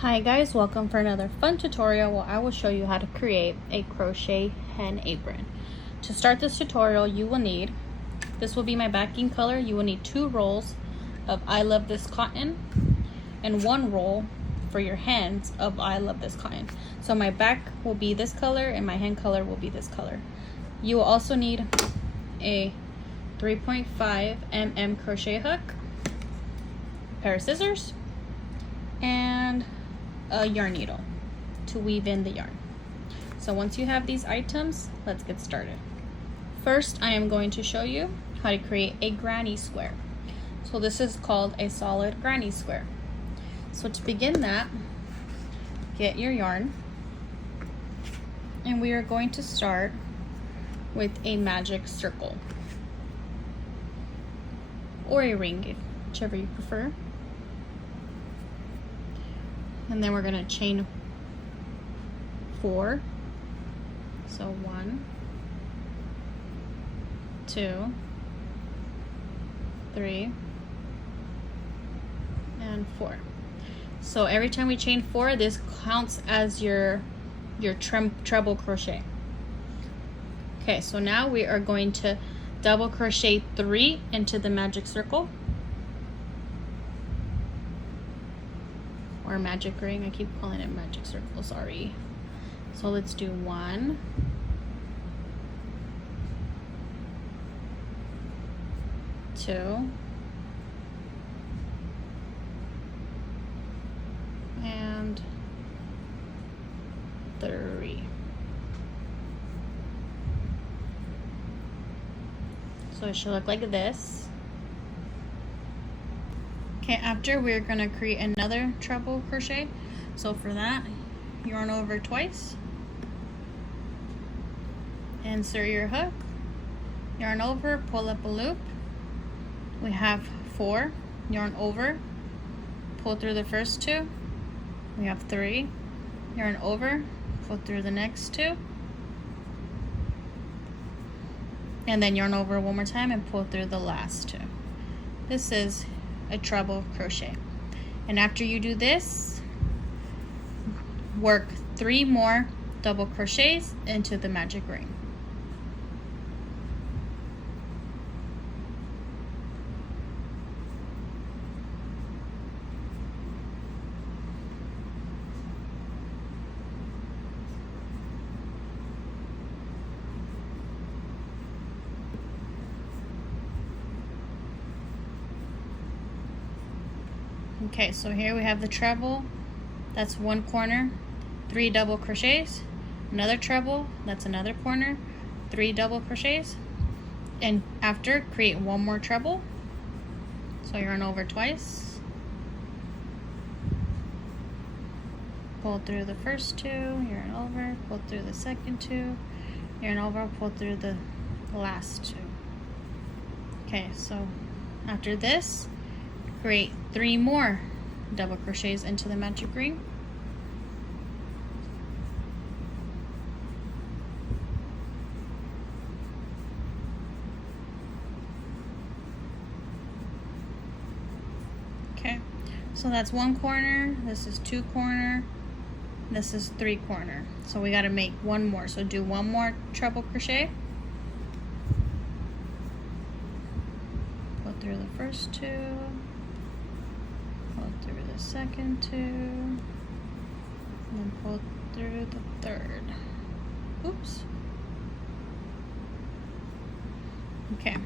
Hi guys, welcome for another fun tutorial where I will show you how to create a crochet hen apron. To start this tutorial, you will need, this will be my backing color, you will need 2 rolls of I Love This Cotton and 1 roll for your hands of I Love This Cotton. So my back will be this color and my hand color will be this color. You will also need a 3.5 mm crochet hook, a pair of scissors, and a yarn needle to weave in the yarn. So once you have these items, let's get started. First, I am going to show you how to create a granny square. So this is called a solid granny square. So to begin that, get your yarn, and we are going to start with a magic circle or a ring, whichever you prefer. And then we're going to chain 4. So 1, 2, 3, and 4. So every time we chain 4, this counts as your treble crochet. Okay, so now we are going to double crochet 3 into the magic circle. Or magic ring, I keep calling it magic circle, sorry. So let's do 1, 2, and 3. So it should look like this. Okay, after we're gonna create another treble crochet. So for that, yarn over twice, insert your hook, yarn over, pull up a loop. We have 4, yarn over, pull through the first 2. We have 3, yarn over, pull through the next 2, and then yarn over one more time and pull through the last 2. This is a treble crochet. And after you do this, work 3 more double crochets into the magic ring. Okay, so here we have the treble, that's 1 corner, 3 double crochets, another treble, that's another corner, 3 double crochets, and after create 1 more treble. So yarn over twice, pull through the first 2, yarn over, pull through the second 2, yarn over, pull through the last 2. Okay, so after this, create 3 more double crochets into the magic ring. Okay, so that's 1 corner, this is 2 corner, this is 3 corner. So we got to make 1 more. So do 1 more treble crochet, pull through the first 2, pull through the second 2, and then pull through the third. Oops. Okay.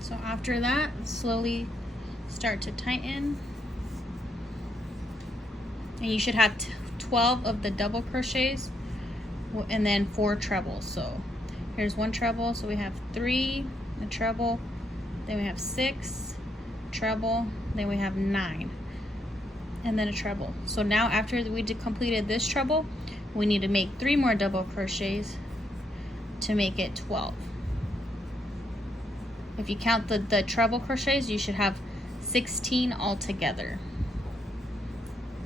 So after that, slowly start to tighten. And you should have 12 of the double crochets and then 4 trebles. So here's 1 treble, so we have 3, a treble, then we have 6, treble, then we have 9, and then a treble. So now after we completed this treble, we need to make 3 more double crochets to make it 12. If you count the treble crochets, you should have 16 altogether.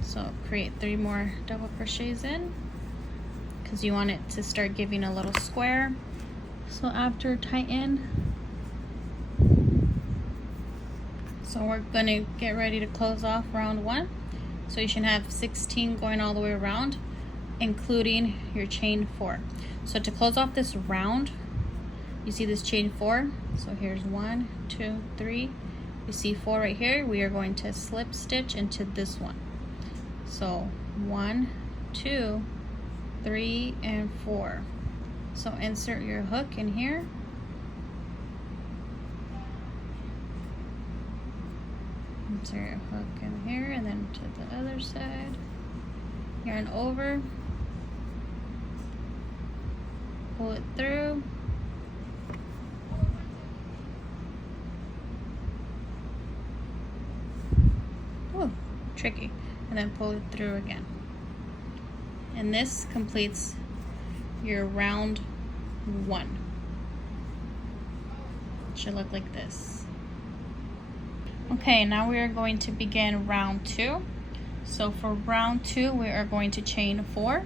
So create 3 more double crochets in, because you want it to start giving a little square. So after tighten, so we're going to get ready to close off round 1. So you should have 16 going all the way around, including your chain 4. So to close off this round, you see this chain 4. So here's 1, 2, 3. You see 4 right here. We are going to slip stitch into this one. So 1, 2, 3, and 4. So insert your hook in here. Insert your hook in here, and then to the other side. Yarn over. Pull it through. Oh, tricky. And then pull it through again. And this completes your round 1. It should look like this. Okay, now we are going to begin round 2. So for round 2, we are going to chain 4.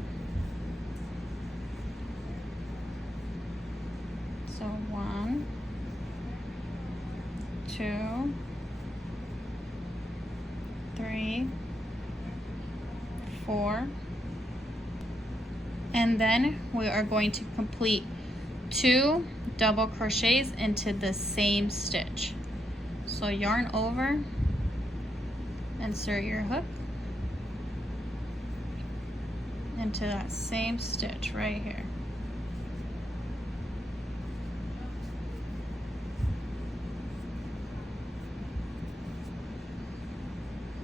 So 1, 2, 3, 4. And then we are going to complete 2 double crochets into the same stitch. So yarn over, insert your hook into that same stitch right here.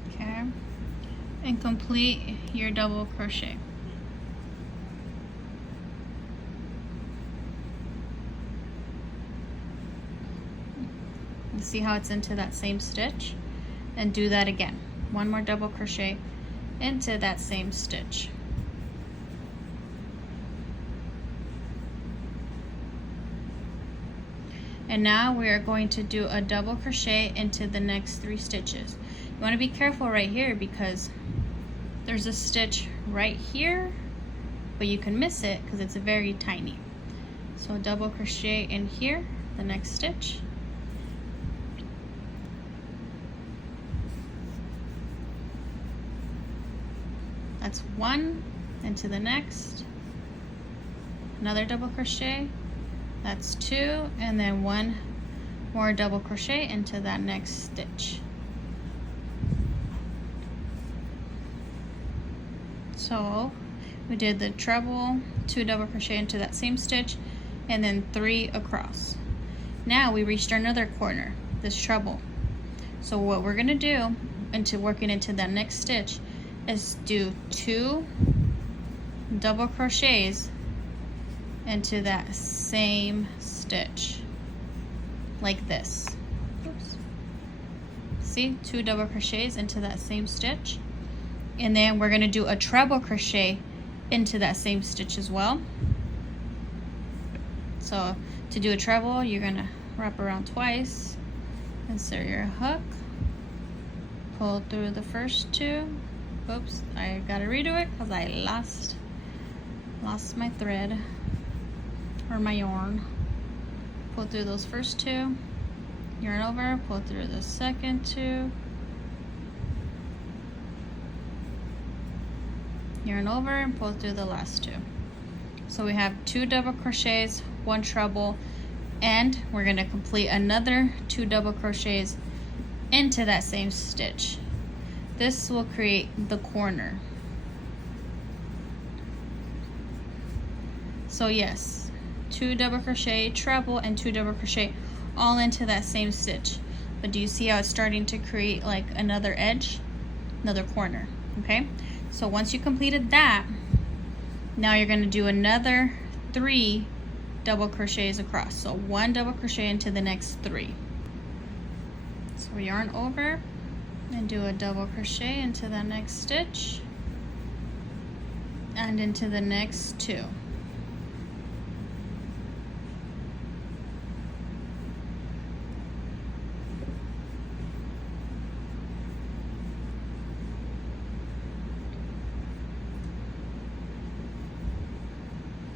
Okay, and complete your double crochet. See how it's into that same stitch? And do that again. 1 more double crochet into that same stitch. And now we are going to do a double crochet into the next 3 stitches. You want to be careful right here because there's a stitch right here, but you can miss it because it's very tiny. So double crochet in here, the next stitch. That's 1 into the next, another double crochet, that's 2, and then 1 more double crochet into that next stitch. So we did the treble, 2 double crochet into that same stitch, and then 3 across. Now we reached another corner, this treble. So what we're gonna do into working into that next stitch is do 2 double crochets into that same stitch like this. Oops. See, 2 double crochets into that same stitch, and then we're going to do a treble crochet into that same stitch as well. So to do a treble, you're going to wrap around twice, insert your hook, pull through the first 2. Oops, I gotta redo it because I lost my thread or my yarn. Pull through those first 2, yarn over, pull through the second 2, yarn over, and pull through the last 2. So we have 2 double crochets, 1 treble, and we're going to complete another 2 double crochets into that same stitch. This will create the corner. So yes, 2 double crochet, treble, and 2 double crochet all into that same stitch. But do you see how it's starting to create like another edge, another corner? Okay, so once you completed that, now you're going to do another 3 double crochets across. So 1 double crochet into the next 3. So yarn over and do a double crochet into the next stitch and into the next 2.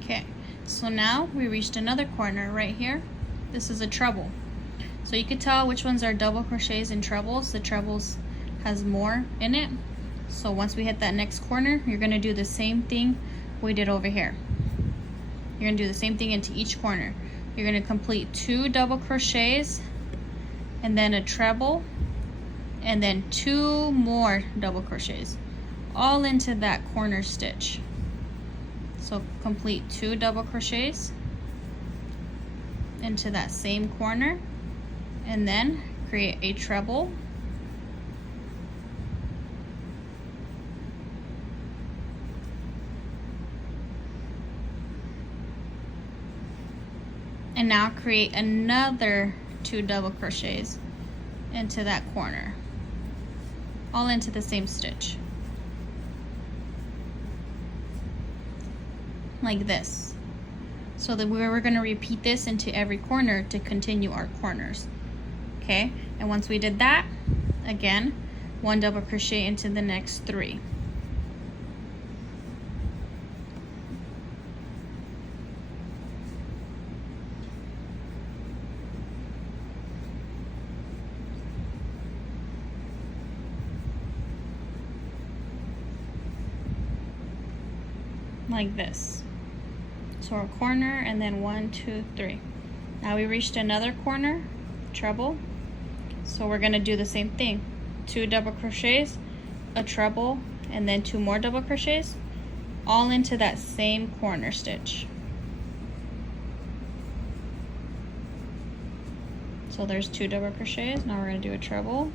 Okay, so now we reached another corner right here. This is a treble. So you can tell which ones are double crochets and trebles. The trebles has more in it. So once we hit that next corner, you're gonna do the same thing we did over here. You're gonna do the same thing into each corner. You're gonna complete 2 double crochets and then a treble and then 2 more double crochets, all into that corner stitch. So complete 2 double crochets into that same corner and then create a treble and now create another 2 double crochets into that corner, all into the same stitch, like this. So that we're going to repeat this into every corner to continue our corners. Okay, and once we did that, again, 1 double crochet into the next 3. Like this. So a corner and then 1, 2, 3. Now we reached another corner, treble. So we're gonna do the same thing. 2 double crochets, a treble, and then 2 more double crochets, all into that same corner stitch. So there's 2 double crochets. Now we're gonna do a treble.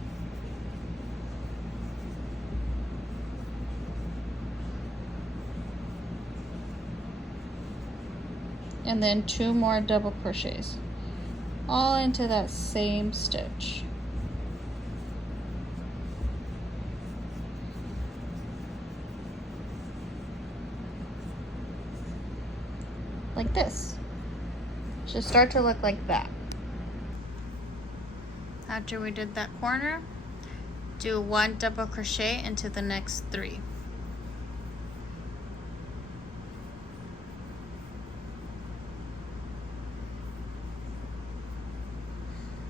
And then 2 more double crochets, all into that same stitch. Like this. Should start to look like that. After we did that corner, do 1 double crochet into the next 3.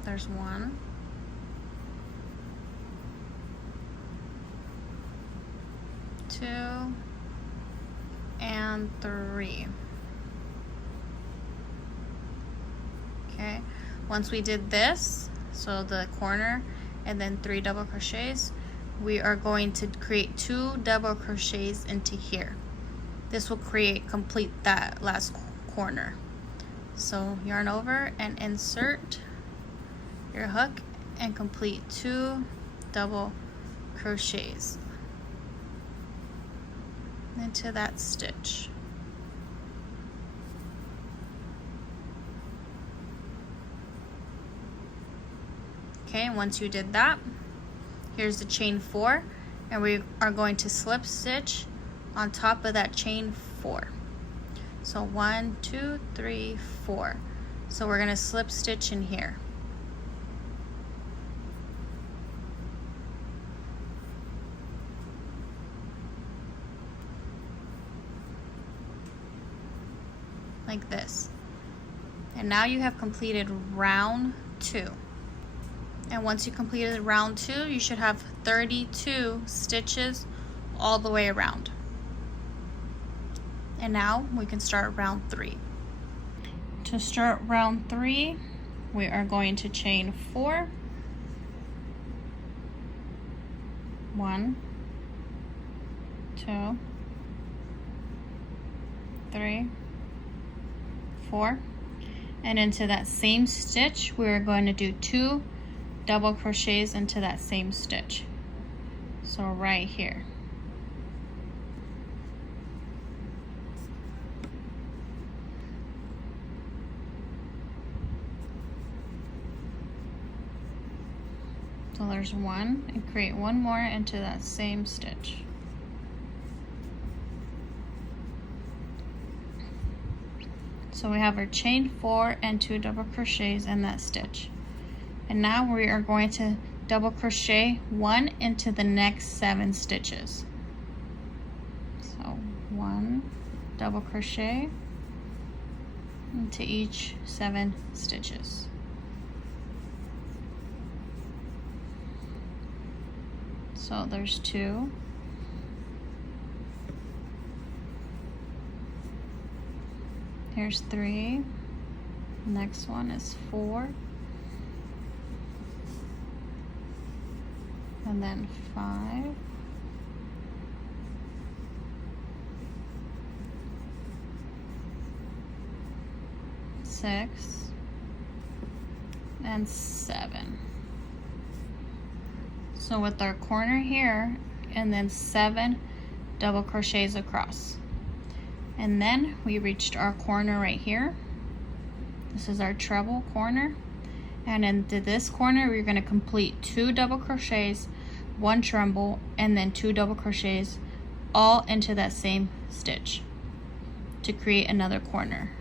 There's 1, 2, and 3. Okay, once we did this, so the corner and then 3 double crochets, we are going to create 2 double crochets into here. This will complete that last corner. So yarn over and insert your hook and complete 2 double crochets into that stitch. Okay, once you did that, here's the chain 4, and we are going to slip stitch on top of that chain 4. So 1, 2, 3, 4. So we're going to slip stitch in here. Like this. And now you have completed round 2. And once you completed round 2, you should have 32 stitches all the way around. And now we can start round 3. To start round 3, we are going to chain 4, 1, 2, 3, 4, and into that same stitch we're going to do 2 double crochets into that same stitch. So right here. So there's 1, and create 1 more into that same stitch. So we have our chain 4 and 2 double crochets in that stitch. And now we are going to double crochet 1 into the next 7 stitches. So 1 double crochet into each 7 stitches. So there's 2, Here's 3. Next one is 4. And then 5. 6 and 7. So with our corner here, and then 7 double crochets across. And then we reached our corner right here. This is our treble corner. And into this corner, we're going to complete 2 double crochets, 1 treble, and then 2 double crochets all into that same stitch to create another corner.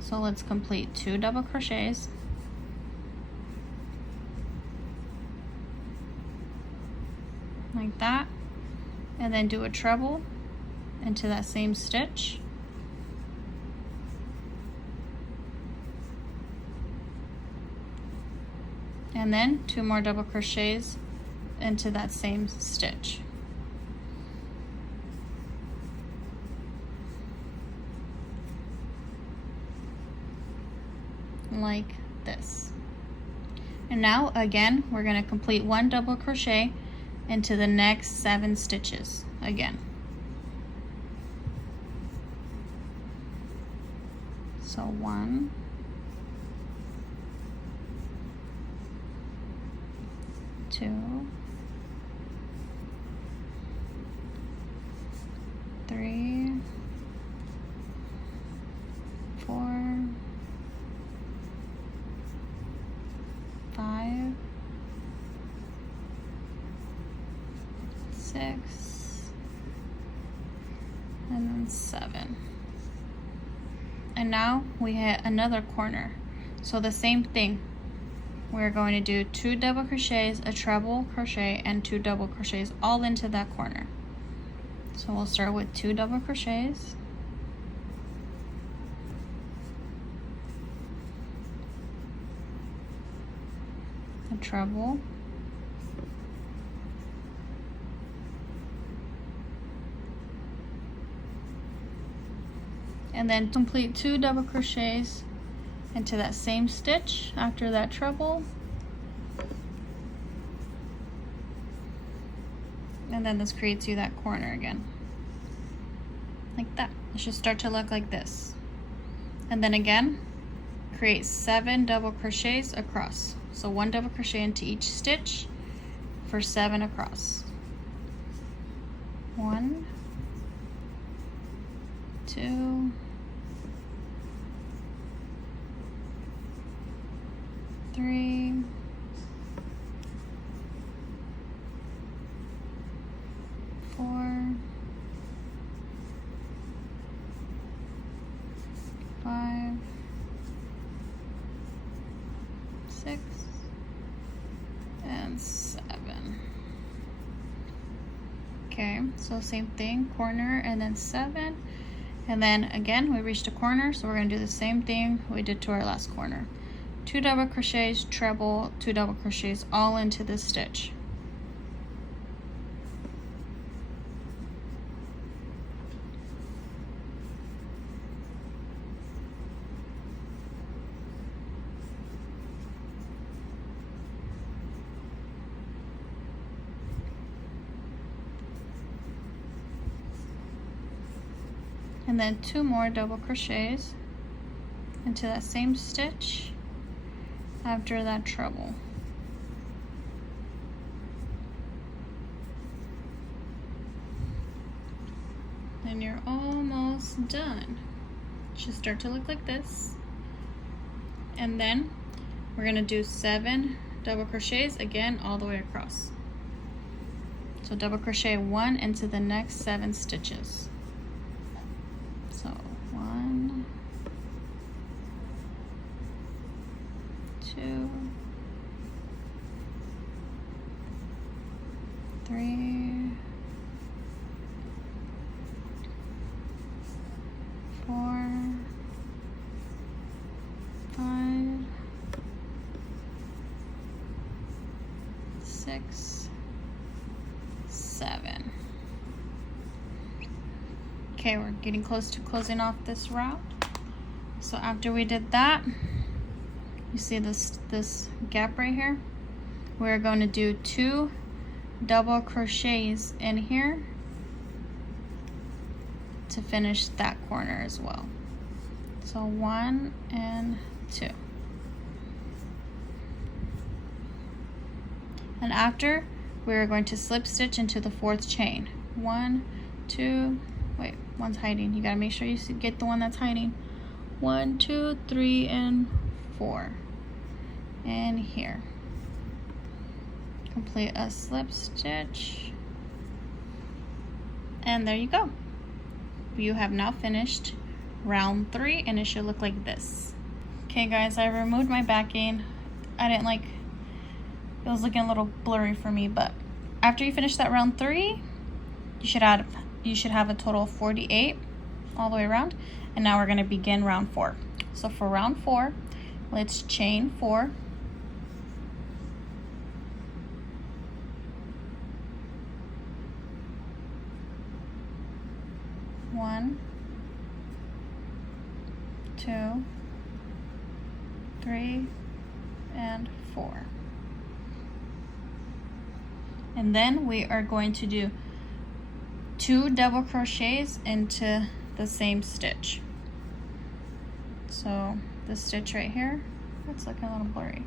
So let's complete 2 double crochets. Like that. And then do a treble into that same stitch. And then 2 more double crochets into that same stitch. Like this. And now again, we're going to complete 1 double crochet into the next 7 stitches again. So 1, 2, 3, 4, 5, 6, and then 7. And now we hit another corner. So the same thing. We're going to do 2 double crochets, a treble crochet, and 2 double crochets all into that corner. So we'll start with 2 double crochets. A treble. And then complete 2 double crochets into that same stitch after that treble. And then this creates you that corner again. Like that. It should start to look like this. And then again, create 7 double crochets across. So 1 double crochet into each stitch for 7 across. 1, 2, 3, 4, 5, 6, and 7. Okay, so same thing, corner and then 7. And then again, we reached a corner, so we're going to do the same thing we did to our last corner. 2 double crochets, treble, 2 double crochets all into this stitch. And then 2 more double crochets into that same stitch after that treble. And you're almost done. It should start to look like this. And then we're going to do 7 double crochets again all the way across. So double crochet 1 into the next 7 stitches. So 1, 2, 3, 4, 5, 6, 7. Okay, we're getting close to closing off this round. So after we did that, you see this gap right here? We're going to do 2 double crochets in here to finish that corner as well. So 1 and 2. And after, we're going to slip stitch into the 4th chain. 1, 2, wait, one's hiding. You gotta make sure you get the one that's hiding. 1, 2, 3, and 4. And here. Complete a slip stitch. And there you go. You have now finished round 3, and it should look like this. Okay guys, I removed my backing. I didn't like, it was looking a little blurry for me, but after you finish that round 3, you should have a total of 48 all the way around. And now we're going to begin round 4. So for round 4, let's chain 4. One, 2, 3, and 4. And then we are going to do 2 double crochets into the same stitch. So this stitch right here, it's looking a little blurry.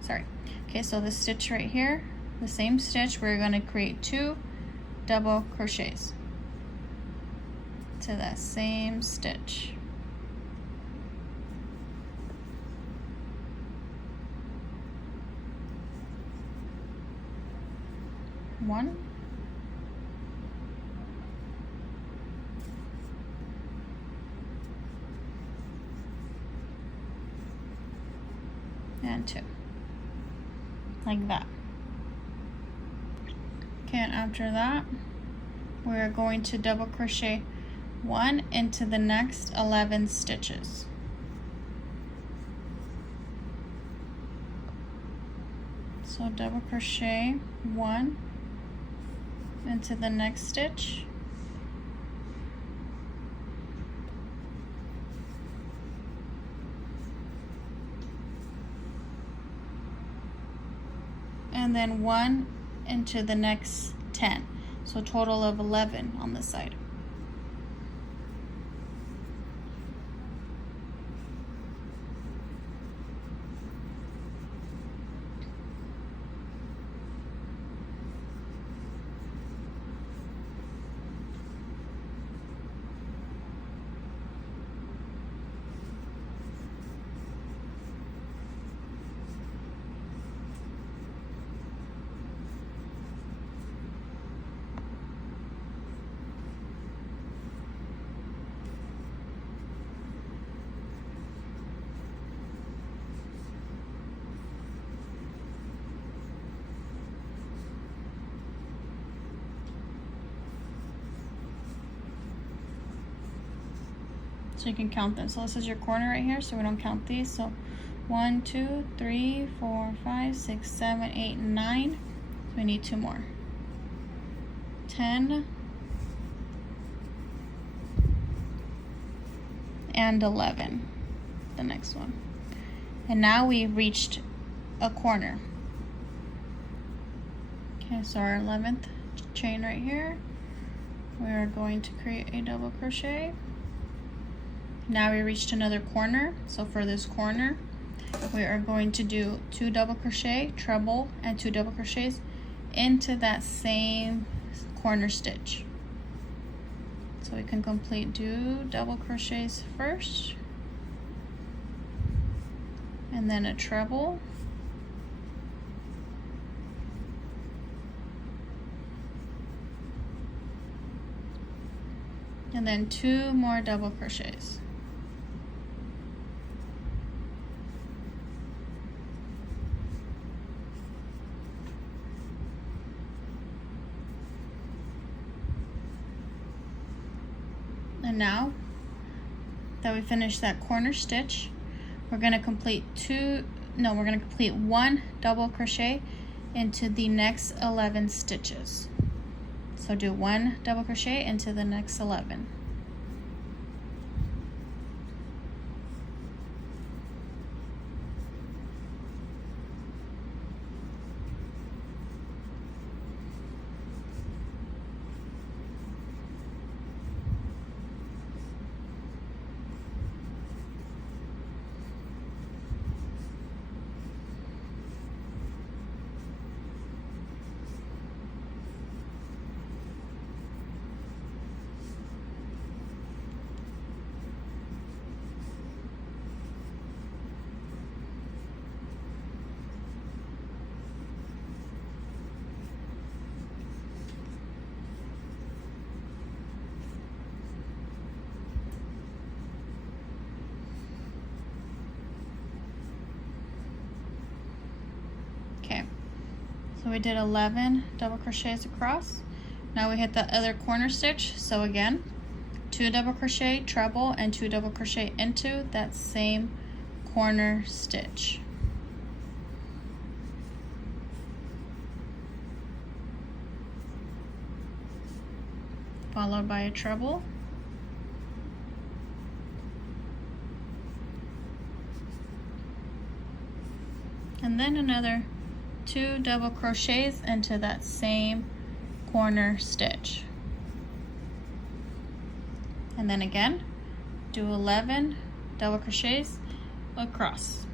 Sorry. Okay, so this stitch right here, the same stitch, we're going to create 2 double crochets to that same stitch. One, and 2, like that. Okay, and after that, we're going to double crochet 1 into the next 11 stitches. So double crochet 1 into the next stitch, and then 1 into the next 10, so a total of 11 on this side. So you can count them. So this is your corner right here, so we don't count these. So 1, 2, 3, 4, 5, 6, 7, 8, 9. So we need 2 more. 10 and 11, the next one. And now we reached a corner. Okay, so our 11th chain right here, we are going to create a double crochet. Now we reached another corner, so for this corner we are going to do 2 double crochet, treble, and 2 double crochets into that same corner stitch. So we can complete 2 double crochets first, and then a treble, and then 2 more double crochets. And now that we finished that corner stitch, we're going to complete 1 double crochet into the next 11 stitches. So do 1 double crochet into the next 11. So we did 11 double crochets across. Now we hit the other corner stitch. So again, 2 double crochet, treble, and 2 double crochet into that same corner stitch. Followed by a treble. And then another 2 double crochets into that same corner stitch. And then again, do 11 double crochets across.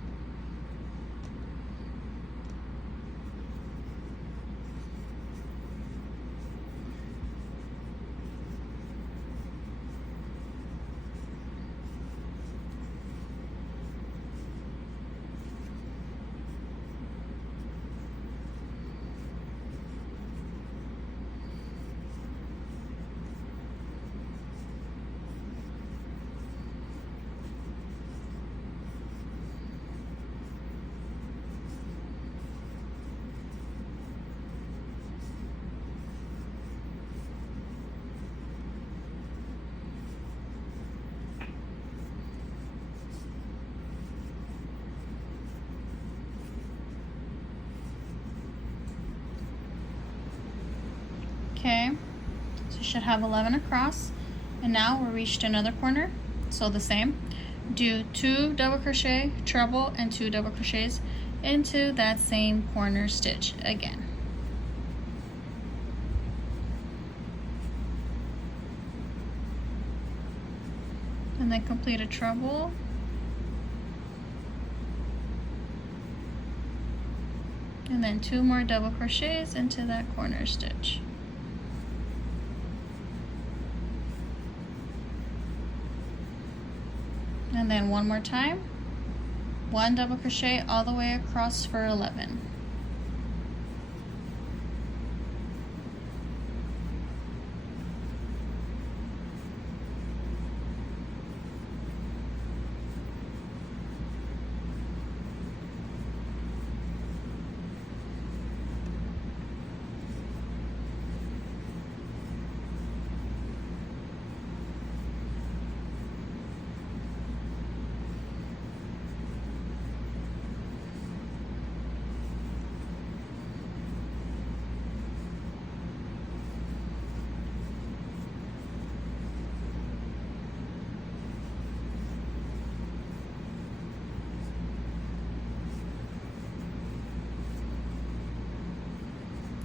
Okay, so you should have 11 across, and now we reached another corner. So the same, do 2 double crochet, treble, and 2 double crochets into that same corner stitch again. And then complete a treble. And then 2 more double crochets into that corner stitch. And then one more time, 1 double crochet all the way across for 11.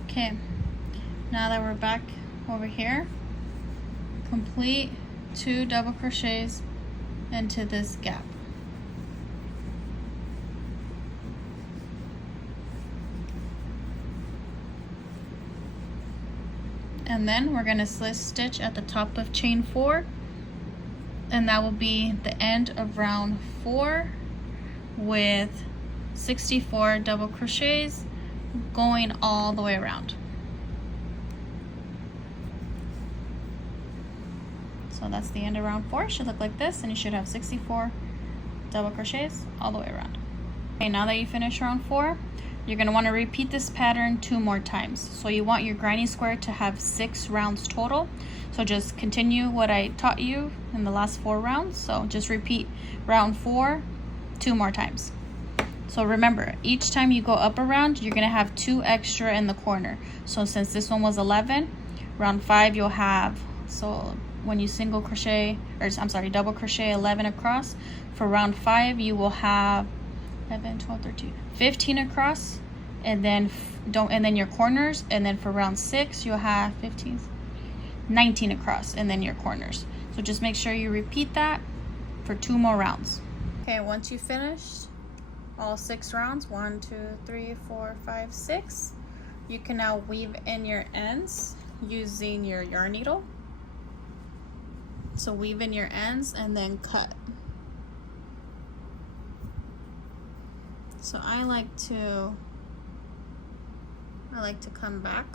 Okay, now that we're back over here, complete 2 double crochets into this gap. And then we're going to slip stitch at the top of chain 4, and that will be the end of round 4 with 64 double crochets going all the way around. So that's the end of round 4. It should look like this, and you should have 64 double crochets all the way around. Okay, now that you finish round 4, you're going to want to repeat this pattern 2 more times. So you want your granny square to have 6 rounds total. So just continue what I taught you in the last 4 rounds. So just repeat round 4 2 more times. So remember, each time you go up a round, you're going to have 2 extra in the corner. So since this one was 11, round 5 you'll have, so when you single crochet, or I'm sorry, double crochet 11 across, for round 5 you will have 11, 12, 13, 15 across, and then your corners, and then for round 6 you'll have 15, 19 across, and then your corners. So just make sure you repeat that for 2 more rounds. Okay, once you finished all 6 rounds, 1, 2, 3, 4, 5, 6, you can now weave in your ends using your yarn needle. So weave in your ends and then cut. So I like to come back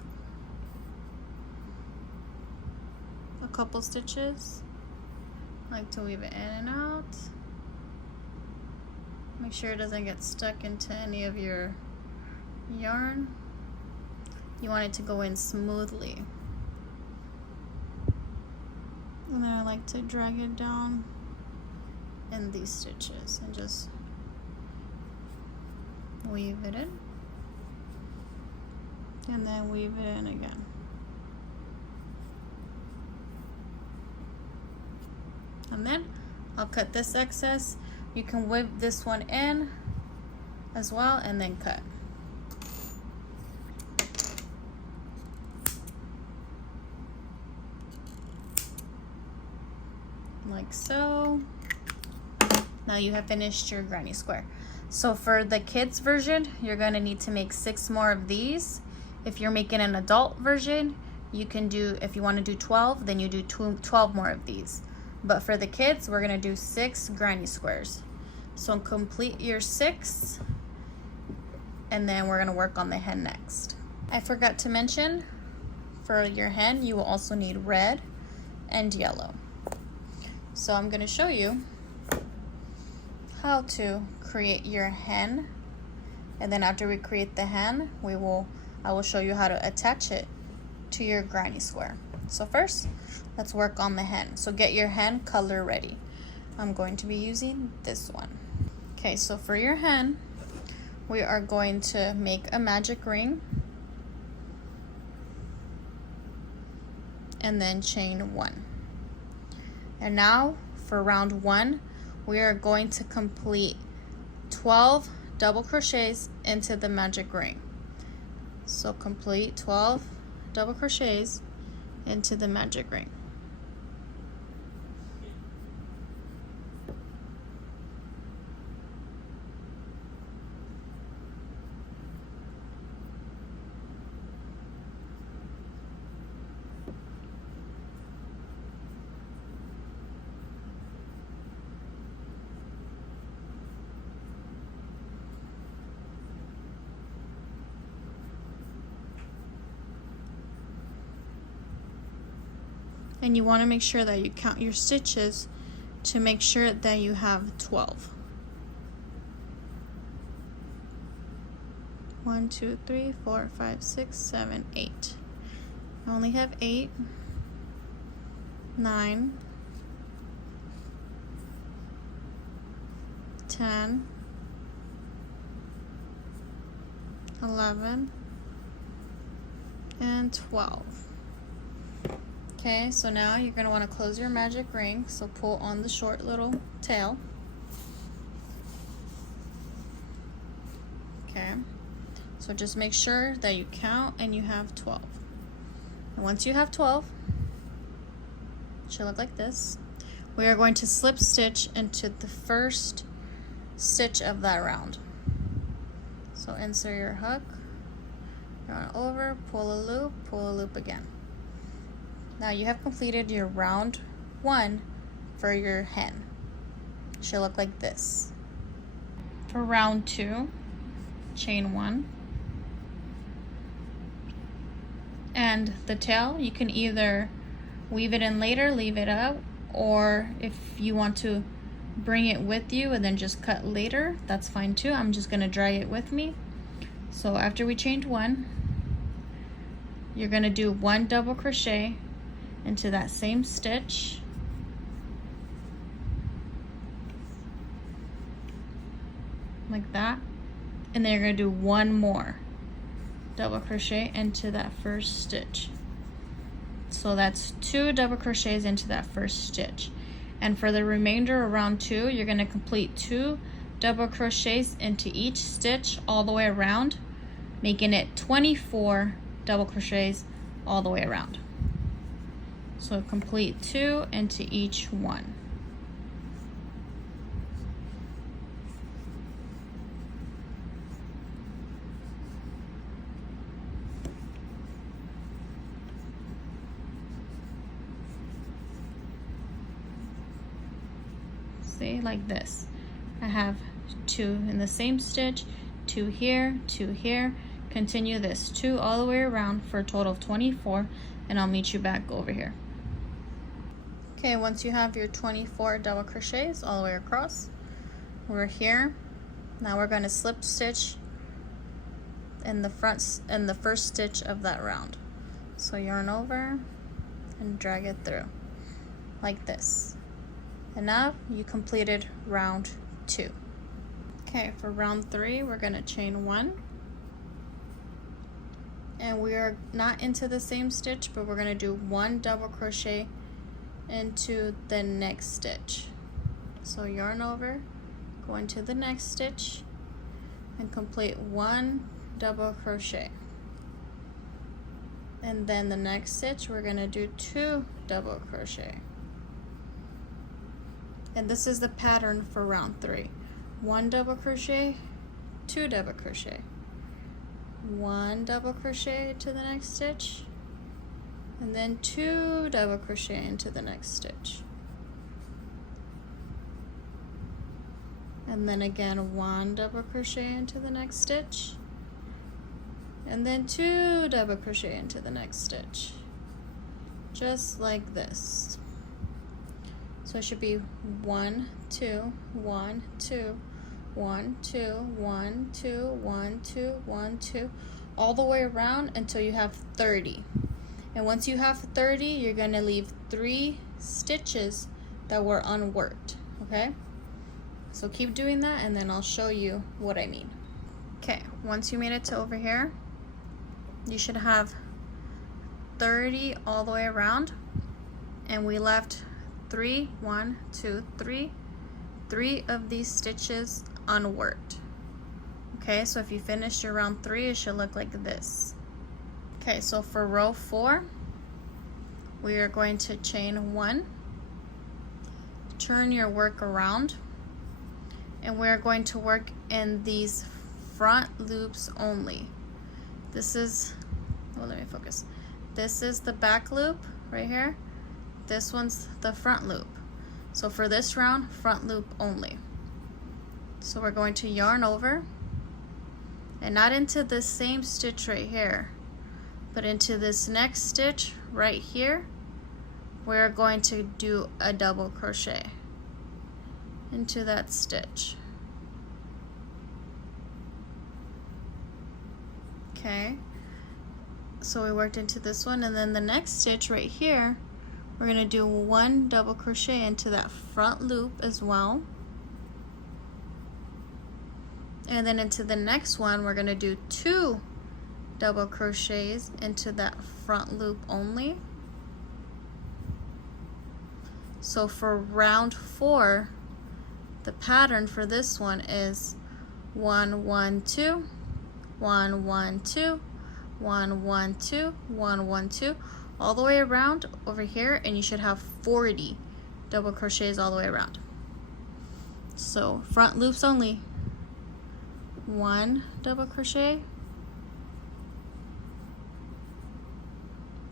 a couple stitches. I like to weave it in and out. Make sure it doesn't get stuck into any of your yarn. You want it to go in smoothly. And then I like to drag it down in these stitches and just weave it in. And then weave it in again. And then I'll cut this excess. You can weave this one in as well and then cut. Like so. Now you have finished your granny square. So for the kids version, you're gonna need to make 6 more of these. If you're making an adult version, you can do, if you wanna do 12, then you do 12 more of these. But for the kids, we're gonna do 6 granny squares. So complete your 6, and then we're gonna work on the hen next. I forgot to mention, for your hen, you will also need red and yellow. So I'm gonna show you how to create your hen, and then after we create the hen, I will show you how to attach it to your granny square. So first, let's work on the hen. So get your hen color ready. I'm going to be using this one. Okay, so for your hen, we are going to make a magic ring and then chain 1. And now for round 1, we are going to complete 12 double crochets into the magic ring. So complete 12 double crochets into the magic ring. And you want to make sure that you count your stitches to make sure that you have 12. 1, 2, 3, 4, 5, 6, 7, 8. I only have 8, 9, 10, 11, and 12. Okay, so now you're going to want to close your magic ring, so pull on the short little tail. Okay, so just make sure that you count and you have 12. And once you have 12, it should look like this. We are going to slip stitch into the first stitch of that round. So insert your hook, yarn over, pull a loop again. Now you have completed your round 1 for your hen. It should look like this. For round 2, chain 1. And the tail, you can either weave it in later, leave it out, or if you want to bring it with you and then just cut later, that's fine too. I'm just gonna drag it with me. So after we chained 1, you're gonna do 1 double crochet into that same stitch, like that, and then you're going to do 1 more double crochet into that first stitch. So that's 2 double crochets into that first stitch. And for the remainder of round 2, you're going to complete 2 double crochets into each stitch all the way around, making it 24 double crochets all the way around. So complete 2 into each one. See, like this. I have 2 in the same stitch, 2 here, 2 here. Continue this 2 all the way around for a total of 24, and I'll meet you back over here. Okay, once you have your 24 double crochets all the way across, we're here. Now we're going to slip stitch in the front, in the first stitch of that round. So yarn over and drag it through like this. And now you completed round 2. Okay, for round 3, we're gonna chain 1. And we are not into the same stitch, but we're gonna do 1 double crochet into the next stitch. So yarn over, go into the next stitch, and complete 1 double crochet. And then the next stitch, we're gonna do 2 double crochet. And this is the pattern for round 3. 1 double crochet, 2 double crochet, 1 double crochet to the next stitch, and then 2 double crochet into the next stitch. And then again 1 double crochet into the next stitch, and then 2 double crochet into the next stitch, just like this. So it should be 1 2 1 2 1 2 1 2 1 2 1 2 all the way around until you have 30. And once you have 30, you're going to leave 3 stitches that were unworked, okay? So keep doing that and then I'll show you what I mean. Okay, once you made it to over here, you should have 30 all the way around, and we left 3 of these stitches unworked. Okay, so if you finished your round 3, it should look like this. Okay, so for row 4, we are going to chain 1, turn your work around, and we're going to work in these front loops only. This is, well, let me focus. This is the back loop right here. This one's the front loop. So for this round, front loop only. So we're going to yarn over, and not into this same stitch right here, but into this next stitch right here. We're going to do a double crochet into that stitch. Okay, so we worked into this one, and then the next stitch right here, we're going to do 1 double crochet into that front loop as well. And then into the next one, we're going to do 2 double crochets into that front loop only. So for round 4, the pattern for this one is 1 1 2 1 1 2 1 1 2 1 1 2 all the way around over here, and you should have 40 double crochets all the way around. So front loops only, 1 double crochet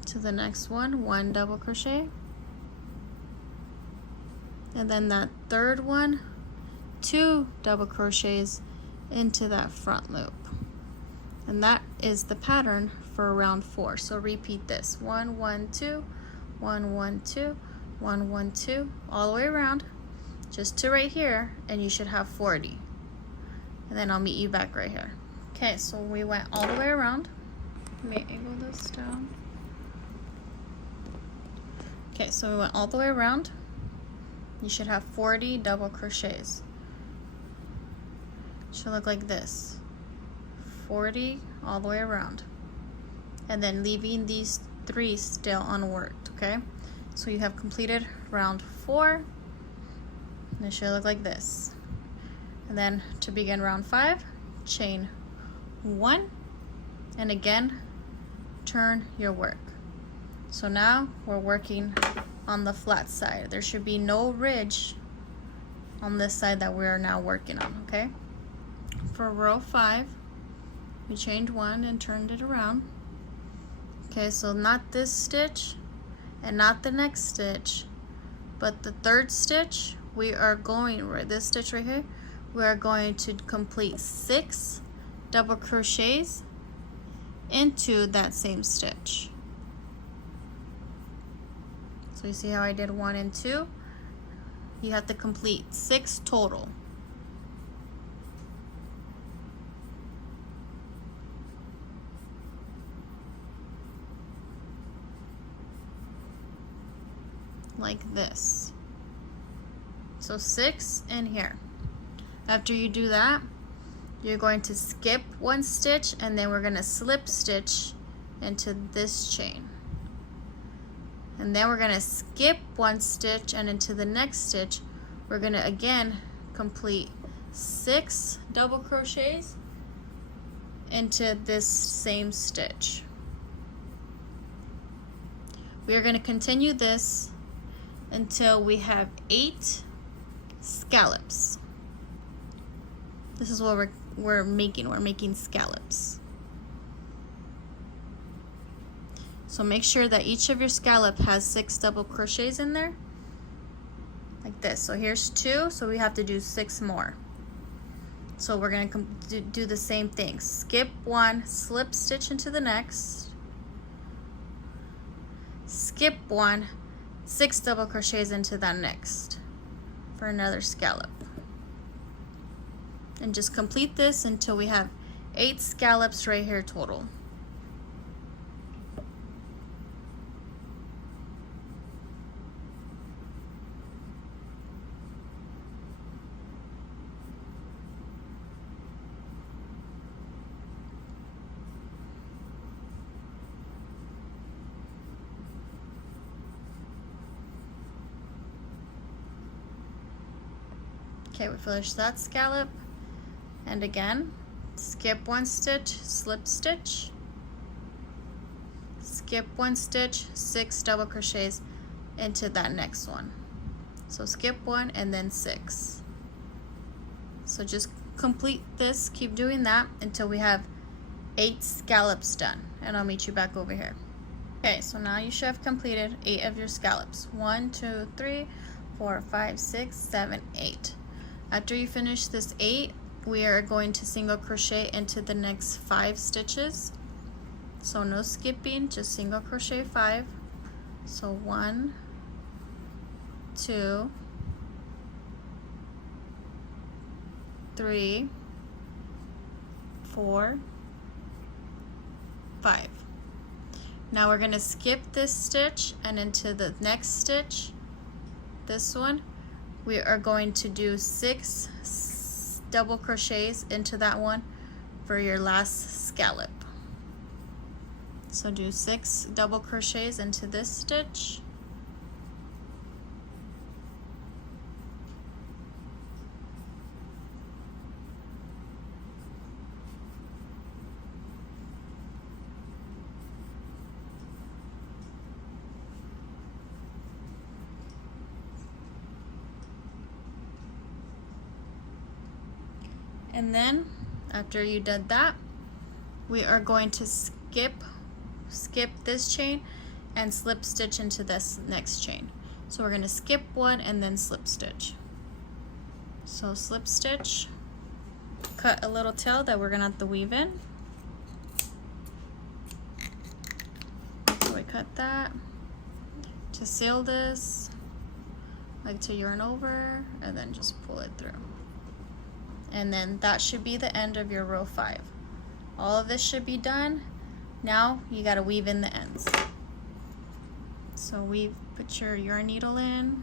to the next one, 1 double crochet, and then that third one, 2 double crochets into that front loop. And that is the pattern for round 4. So repeat this: 1 1 2 1 1 2 1 1 2 all the way around just to right here, and you should have 40. And then I'll meet you back right here. Okay, so we went all the way around. Let me angle this down. Okay, so we went all the way around. You should have 40 double crochets. It should look like this. 40 all the way around, and then leaving these 3 still unworked. Okay, so you have completed round 4, and it should look like this. And then to begin round 5, chain 1, and again turn your work. So now we're working on the flat side. There should be no ridge on this side that we are now working on. Okay, for row 5, we chained 1 and turned it around. Okay, so not this stitch and not the next stitch, but the third stitch, we are going, right, this stitch right here, we are going to complete 6 double crochets into that same stitch. So you see how I did 1 and 2? You have to complete 6 total. like this. So 6 in here. After you do that, you're going to skip 1 stitch, and then we're going to slip stitch into this chain. And then we're going to skip 1 stitch, and into the next stitch we're going to again complete 6 double crochets into this same stitch. We are going to continue this until we have 8 scallops. This is what we're making scallops. So make sure that each of your scallop has 6 double crochets in there, like this. So here's 2, so we have to do 6 more. So we're going to do the same thing. Skip 1, slip stitch into the next, skip 1, 6 double crochets into that next for another scallop. And just complete this until we have 8 scallops right here total. Okay, we finished that scallop, and again, skip 1 stitch, slip stitch, skip 1 stitch, 6 double crochets into that next one. So skip 1 and then 6. So just complete this, keep doing that until we have 8 scallops done, and I'll meet you back over here. Okay, so now you should have completed 8 of your scallops. 1, 2, 3, 4, 5, 6, 7, 8. After you finish this 8, we are going to single crochet into the next 5 stitches. So no skipping, just single crochet 5. So 1, 2, 3, 4, 5. Now we're going to skip this stitch, and into the next stitch, this one, we are going to do 6 double crochets into that one for your last scallop. So do 6 double crochets into this stitch. And then after you did that, we are going to skip this chain and slip stitch into this next chain. So we're going to skip 1 and then slip stitch. So slip stitch, cut a little tail that we're going to have to weave in. So we cut that. To seal this, like to yarn over and then just pull it through. And then that should be the end of your row 5. All of this should be done. Now you got to weave in the ends. So put your yarn needle in.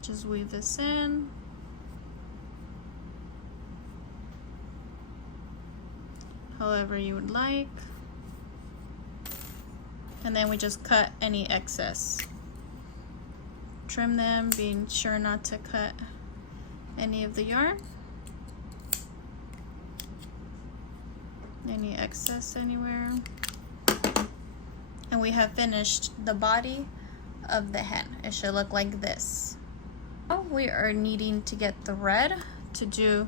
Just weave this in. However you would like. And then we just cut any excess. Trim them, being sure not to cut any of the yarn. Any excess anywhere. And we have finished the body of the hen. It should look like this. Now we are needing to get the red to do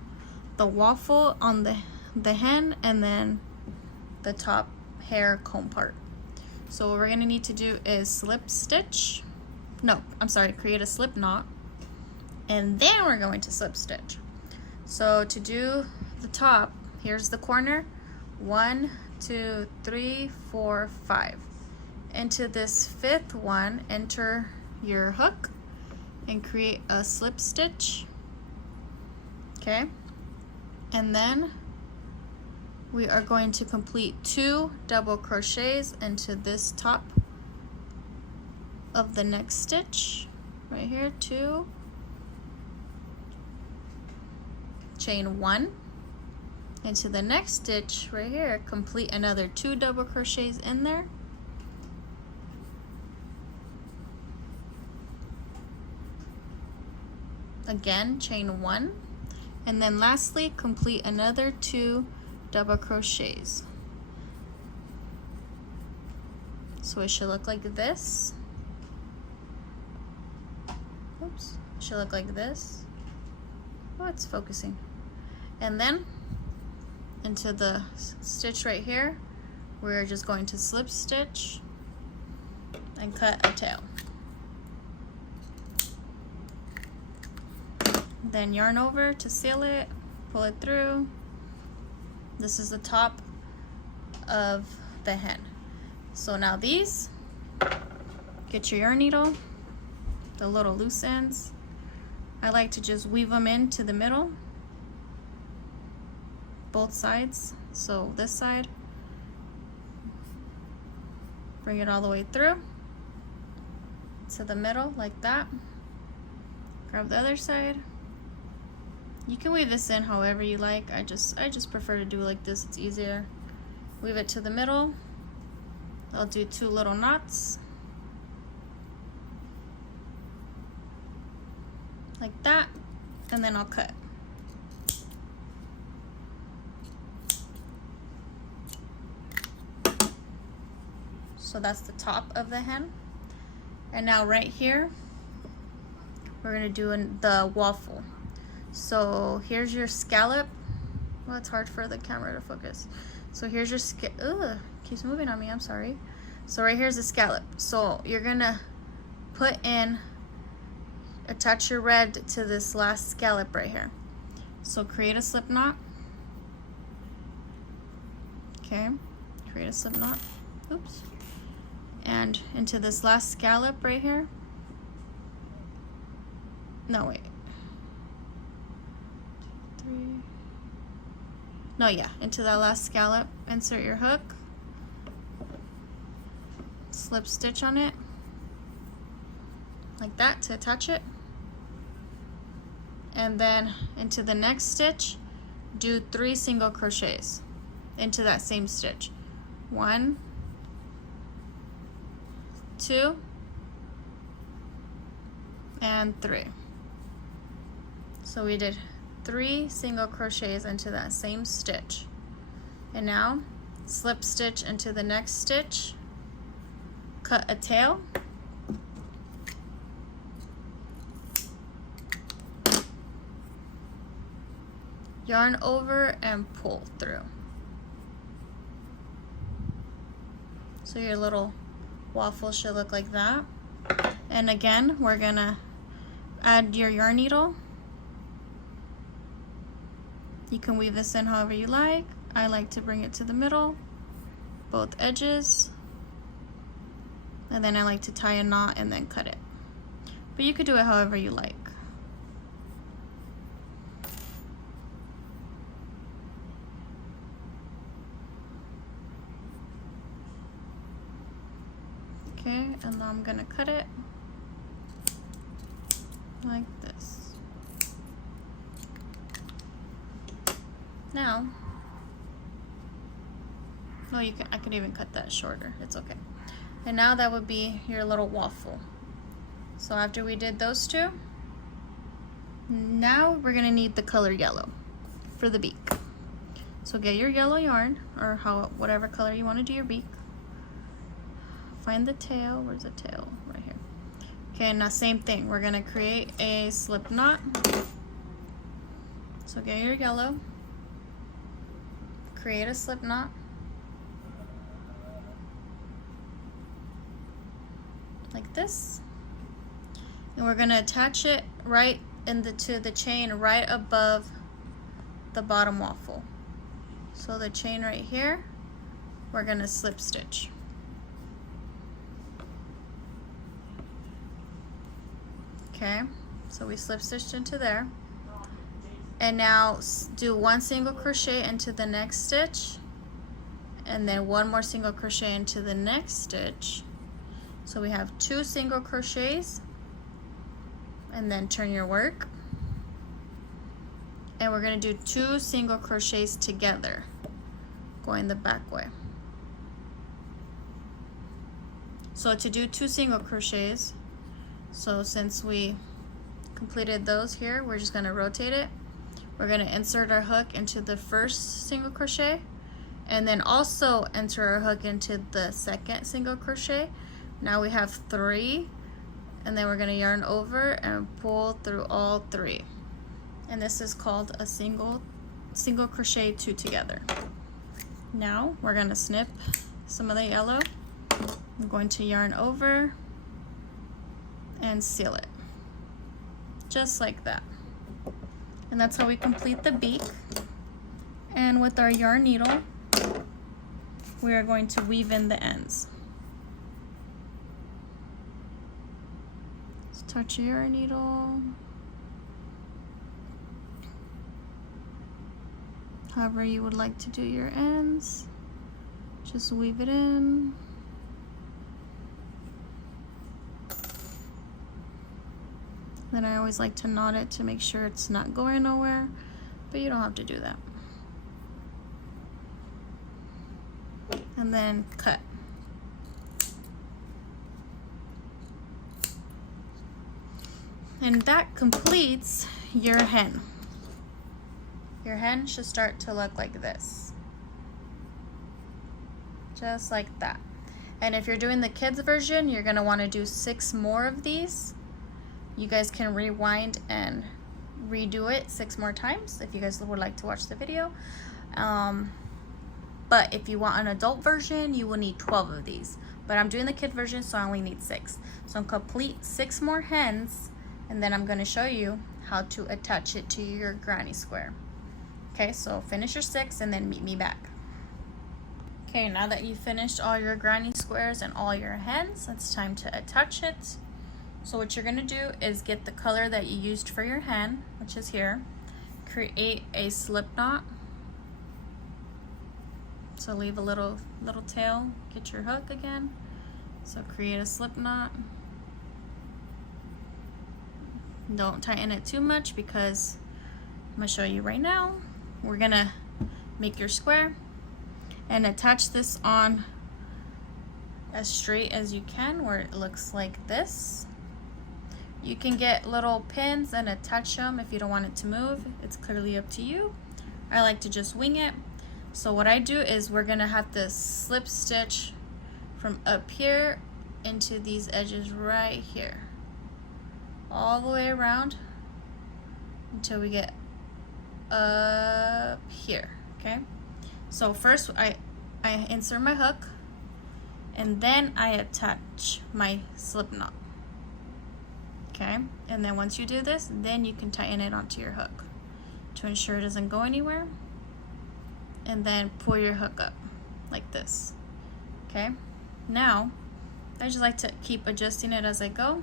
the waffle on the hen and then the top hair comb part. So what we're going to need to do is slip stitch. No, I'm sorry, create a slip knot. And then we're going to slip stitch. So to do the top, here's the corner. 1, 2, 3, 4, 5. into this fifth one, enter your hook and create a slip stitch. Okay, and then we are going to complete 2 double crochets into this top of the next stitch right here. 2, chain 1 into the next stitch right here, complete another 2 double crochets in there, again chain 1, and then lastly complete another 2 double crochets. So it should look like this. Oops, it should look like this. Oh, it's focusing. And then into the stitch right here, we're just going to slip stitch and cut a tail. Then yarn over to seal it, pull it through. This is the top of the hen. So now these, get your yarn needle, the little loose ends. I like to just weave them into the middle, both sides. So this side, bring it all the way through to the middle like that. Grab the other side. You can weave this in however you like. I just prefer to do it like this, it's easier. Weave it to the middle. I'll do 2 little knots. Like that, and then I'll cut. So that's the top of the hen. And now right here, we're gonna do the waffle. So here's your scallop. Well, it's hard for the camera to focus. So here's your keeps moving on me, I'm sorry. So right here's the scallop. So you're gonna put in, attach your red to this last scallop right here. So create a slip knot. Okay, create a slip knot. Oops. And into this last scallop right here. No, wait. 3. No, yeah, into that last scallop, insert your hook, slip stitch on it, like that to attach it. And then into the next stitch, do 3 single crochets into that same stitch. 1, 2, and 3. So we did 3 single crochets into that same stitch. And now slip stitch into the next stitch, cut a tail, yarn over and pull through. So your little waffle should look like that. And again, we're gonna add your yarn needle. You can weave this in however you like. I like to bring it to the middle, both edges, and then I like to tie a knot and then cut it. But you could do it however you like. Okay, and now I'm gonna cut it like this. Now, no, I could even cut that shorter, it's okay. And now that would be your little waffle. So after we did those 2, now we're gonna need the color yellow for the beak. So get your yellow yarn, or whatever color you wanna do your beak. Find the tail, where's the tail? Right here. Okay, now same thing, we're gonna create a slip knot. So get your yellow, create a slip knot, like this, and we're gonna attach it right to the chain right above the bottom waffle. So the chain right here, we're gonna slip stitch. Okay, so we slip stitched into there. And now do 1 single crochet into the next stitch, and then 1 more single crochet into the next stitch. So we have 2 single crochets, and then turn your work. And we're going to do 2 single crochets together, going the back way. So to do 2 single crochets, so since we completed those here, we're just going to rotate it. We're going to insert our hook into the first single crochet, and then also enter our hook into the second single crochet. Now we have 3, and then we're going to yarn over and pull through all 3. And this is called a single crochet 2 together. Now we're going to snip some of the yellow. I'm going to yarn over and seal it, just like that. And that's how we complete the beak. And with our yarn needle, we are going to weave in the ends. Just touch your yarn needle. However you would like to do your ends, just weave it in. Then I always like to knot it to make sure it's not going nowhere, but you don't have to do that. And then cut. And that completes your hen. Your hen should start to look like this. Just like that. And if you're doing the kids version, you're going to want to do 6 more of these. You guys can rewind and redo it 6 more times if you guys would like to watch the video. But if you want an adult version, you will need 12 of these. But I'm doing the kid version, so I only need 6. So I'm complete 6 more hens, and then I'm going to show you how to attach it to your granny square. Okay, so finish your 6 and then meet me back. Okay, now that you've finished all your granny squares and all your hens, it's time to attach it. So what you're going to do is get the color that you used for your hen, which is here. Create a slip knot. So leave a little tail, get your hook again. So create a slip knot. Don't tighten it too much because I'm going to show you right now. We're going to make your square and attach this on as straight as you can where it looks like this. You can get little pins and attach them if you don't want it to move. It's clearly up to you. I like to just wing it. So what I do is we're gonna have to slip stitch from up here into these edges right here, all the way around until we get up here. Okay, so first I insert my hook, and then I attach my slip knot. Okay, and then once you do this, then you can tighten it onto your hook to ensure it doesn't go anywhere. And then pull your hook up like this. Okay, now I just like to keep adjusting it as I go.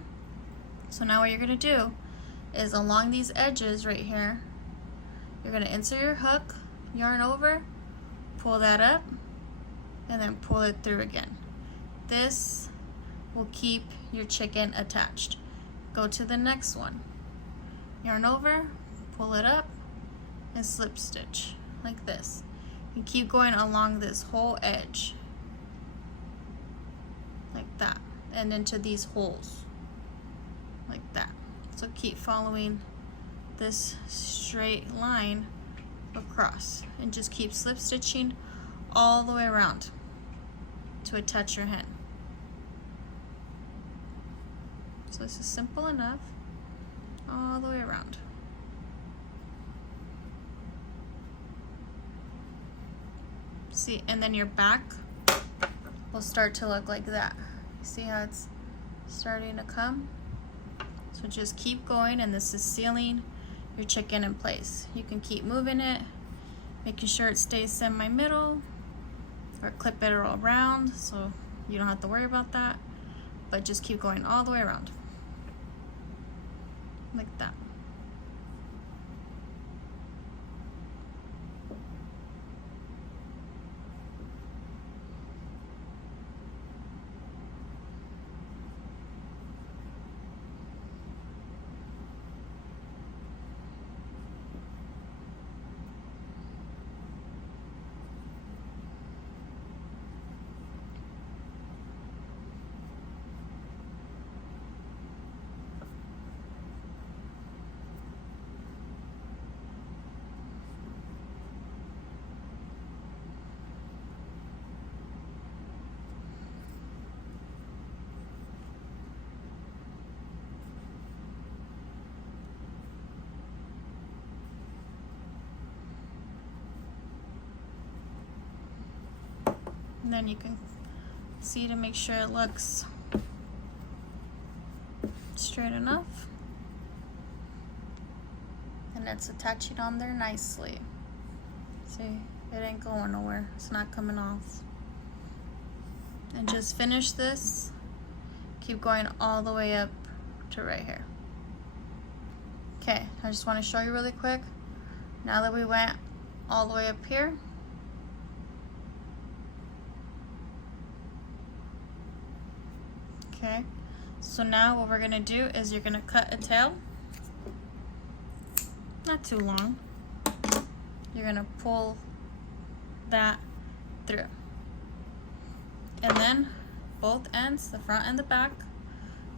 So now what you're gonna do is along these edges right here, you're gonna insert your hook, yarn over, pull that up, and then pull it through again. This will keep your chicken attached. Go to the next one, yarn over, pull it up, and slip stitch like this. And keep going along this whole edge like that, and into these holes like that. So keep following this straight line across and just keep slip stitching all the way around to attach your hen. So this is simple enough, all the way around. See, and then your back will start to look like that. See how it's starting to come? So just keep going, and this is sealing your chicken in place. You can keep moving it, making sure it stays semi-middle, or clip it all around so you don't have to worry about that, but just keep going all the way around. like that. And then you can see to make sure it looks straight enough. And it's attaching on there nicely. See, it ain't going nowhere. It's not coming off. And just finish this. Keep going all the way up to right here. Okay, I just want to show you really quick. Now that we went all the way up here, okay, so now what we're gonna do is you're gonna cut a tail, not too long. You're gonna pull that through, and then both ends, the front and the back,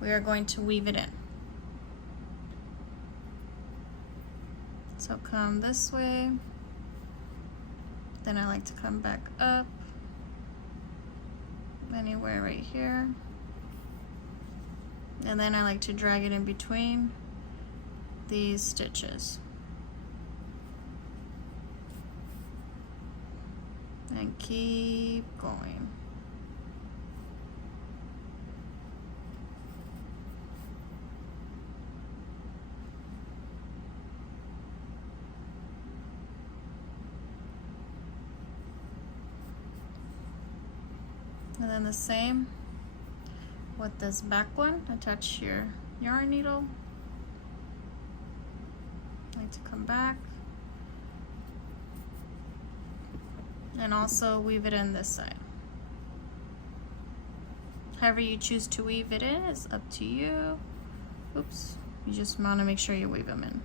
we are going to weave it in. So come this way, then I like to come back up, anywhere right here. And then I like to drag it in between these stitches. And keep going. And then the same with this back one. Attach your yarn needle. I like to come back. And also weave it in this side. However you choose to weave it in is up to you. Oops, you just want to make sure you weave them in.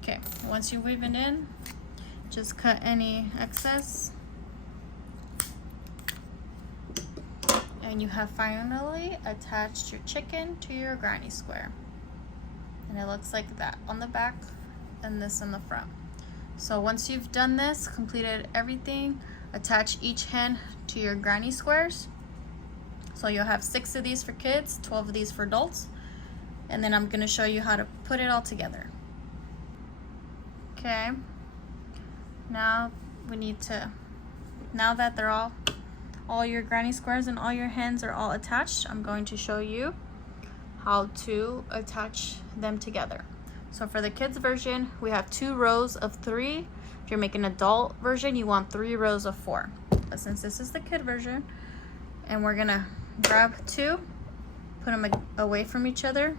Okay, once you weave it in, just cut any excess. And you have finally attached your chicken to your granny square. And it looks like that on the back and this in the front. So once you've done this, completed everything, attach each hen to your granny squares. So you'll have 6 of these for kids, 12 of these for adults. And then I'm gonna show you how to put it all together. Okay, now we need to, now that they're all your granny squares and all your hens are all attached, I'm going to show you how to attach them together. So for the kids version, we have 2 rows of 3. If you're making an adult version, you want 3 rows of 4. But since this is the kid version, and we're gonna grab 2, put them away from each other,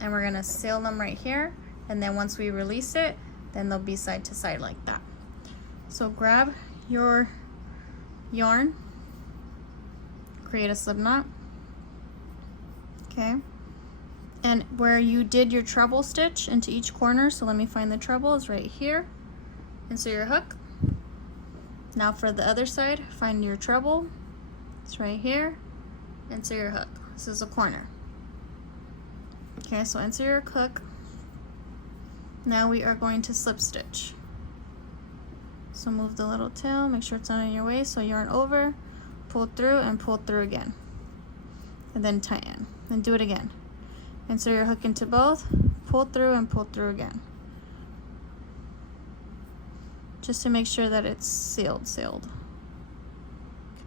and we're gonna seal them right here. And then once we release it, then they'll be side to side like that. So grab your yarn, create a slip knot, okay? And where you did your treble stitch into each corner, so let me find the treble, is right here. Insert your hook. Now for the other side, find your treble, it's right here. Insert your hook, this is a corner. Okay, so insert your hook. Now we are going to slip stitch. So move the little tail, make sure it's not in your way, so yarn over, pull through and pull through again. And then tighten, then do it again. Insert your hook into both, pull through and pull through again. Just to make sure that it's sealed.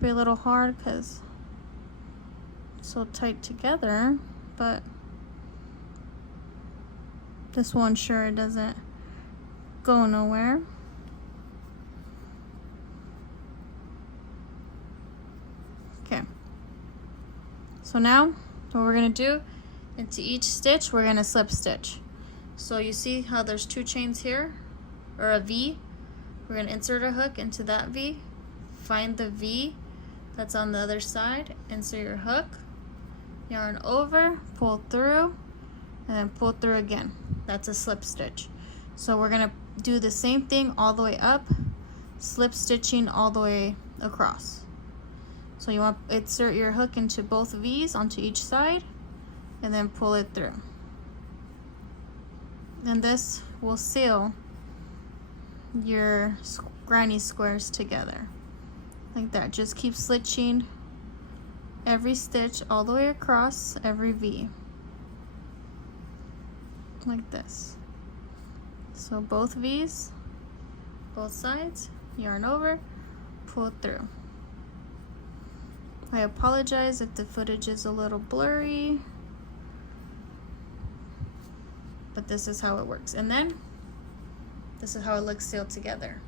be a little hard because it's so tight together, but this one sure doesn't go nowhere. Okay, so now what we're gonna do, into each stitch we're gonna slip stitch. So you see how there's 2 chains here, or a V? We're gonna insert a hook into that V, find the V that's on the other side, insert your hook, yarn over, pull through, and then pull through again. That's a slip stitch. So we're gonna do the same thing all the way up, slip stitching all the way across. So you want to insert your hook into both V's onto each side, and then pull it through. And this will seal your granny squares together like that. Just keep stitching every stitch all the way across every V like this. So both V's, both sides, yarn over, pull through. I apologize if the footage is a little blurry, but this is how it works. And then this is how it looks sealed together.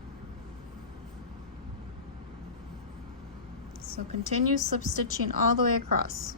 So continue slip stitching all the way across.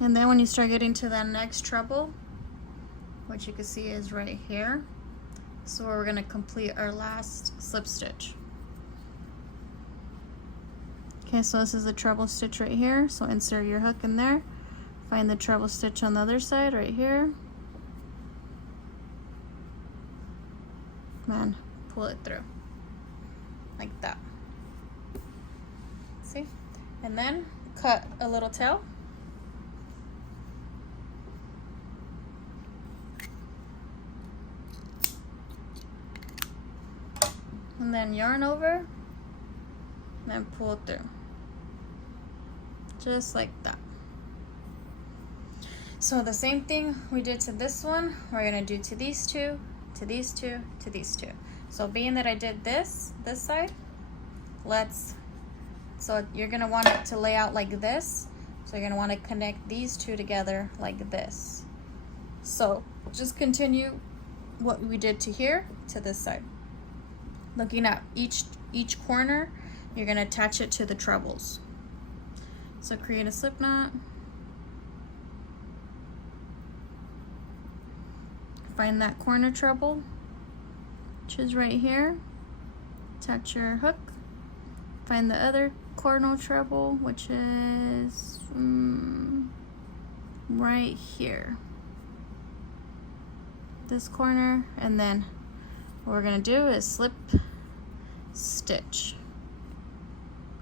And then when you start getting to that next treble, what you can see is right here. So we're gonna complete our last slip stitch. Okay, so this is the treble stitch right here. So insert your hook in there, find the treble stitch on the other side right here. And pull it through like that. See? And then cut a little tail. And then yarn over, and then pull through, just like that. So the same thing we did to this one, we're gonna do to these two, to these two, to these two. So being that I did this side, so you're gonna want it to lay out like this. So you're gonna want to connect these two together like this. So just continue what we did to here to this side. Looking at each corner, you're gonna attach it to the trebles. So create a slip knot, find that corner treble, which is right here, attach your hook, find the other corner treble, which is right here, this corner, and then what we're gonna do is slip stitch.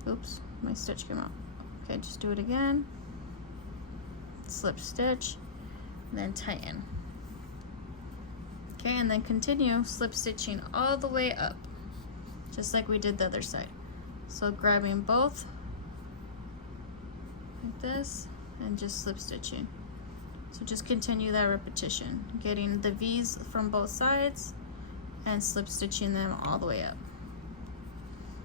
Oops, my stitch came out. Okay, just do it again. Slip stitch, and then tighten. Okay, and then continue slip stitching all the way up, just like we did the other side. So grabbing both like this and just slip stitching. So just continue that repetition, getting the V's from both sides and slip stitching them all the way up.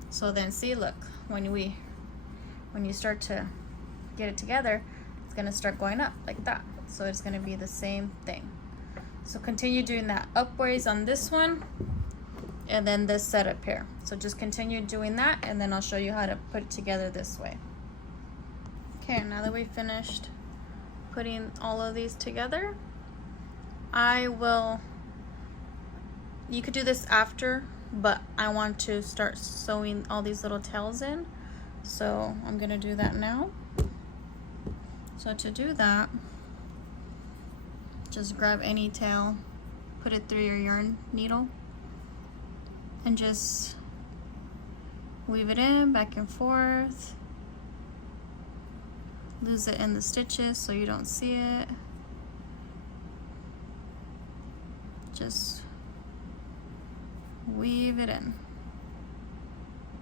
So then see, look, when you start to get it together, it's gonna start going up like that. So it's gonna be the same thing. So continue doing that upwards on this one, and then this setup here. So just continue doing that, and then I'll show you how to put it together this way. Okay, now that we've finished putting all of these together, you could do this after, but I want to start sewing all these little tails in, so I'm gonna do that now. So to do that, just grab any tail, put it through your yarn needle, and just weave it in back and forth. Lose it in the stitches so you don't see it. Just weave it in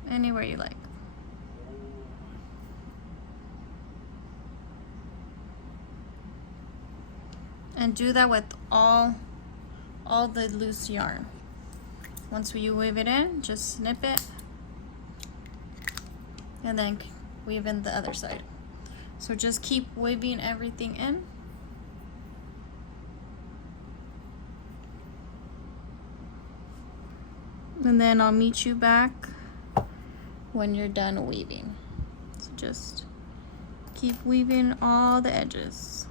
anywhere you like. And do that with all the loose yarn. Once you weave it in, just snip it and then weave in the other side. So just keep weaving everything in. And then I'll meet you back when you're done weaving. So just keep weaving all the edges.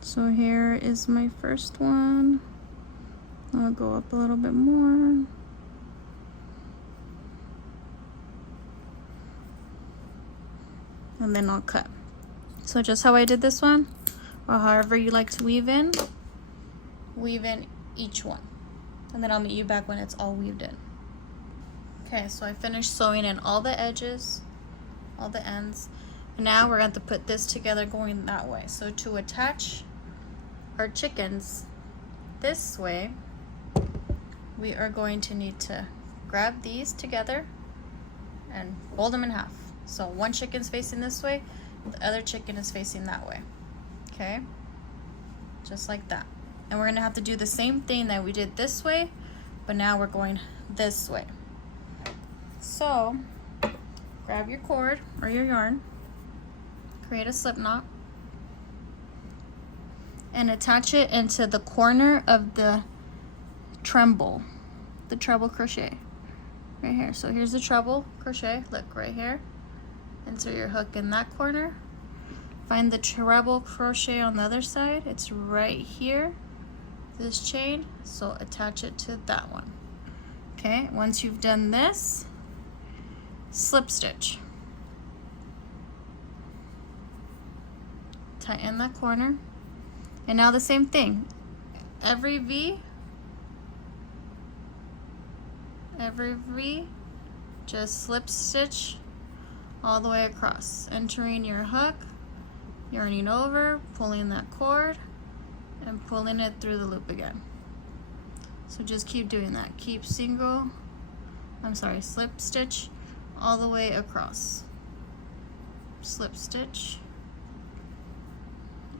So here is my first one. I'll go up a little bit more. And then I'll cut. So just how I did this one, or however you like to weave in each one. And then I'll meet you back when it's all weaved in. Okay, so I finished sewing in all the edges, all the ends. And now we're going to put this together going that way. So to attach our chickens this way, we are going to need to grab these together and fold them in half. So one chicken's facing this way, the other chicken is facing that way. Okay, just like that. And we're gonna have to do the same thing that we did this way, but now we're going this way. So grab your cord or your yarn, create a slip knot, and attach it into the corner of the treble crochet right here. So here's the treble crochet, look right here. Insert your hook in that corner. Find the treble crochet on the other side. It's right here, this chain. So attach it to that one. Okay, once you've done this, slip stitch. Tighten that corner. And now the same thing. Every V, just slip stitch all the way across, entering your hook, yarning over, pulling that cord, and pulling it through the loop again. So just keep doing that. Keep slip stitch all the way across. Slip stitch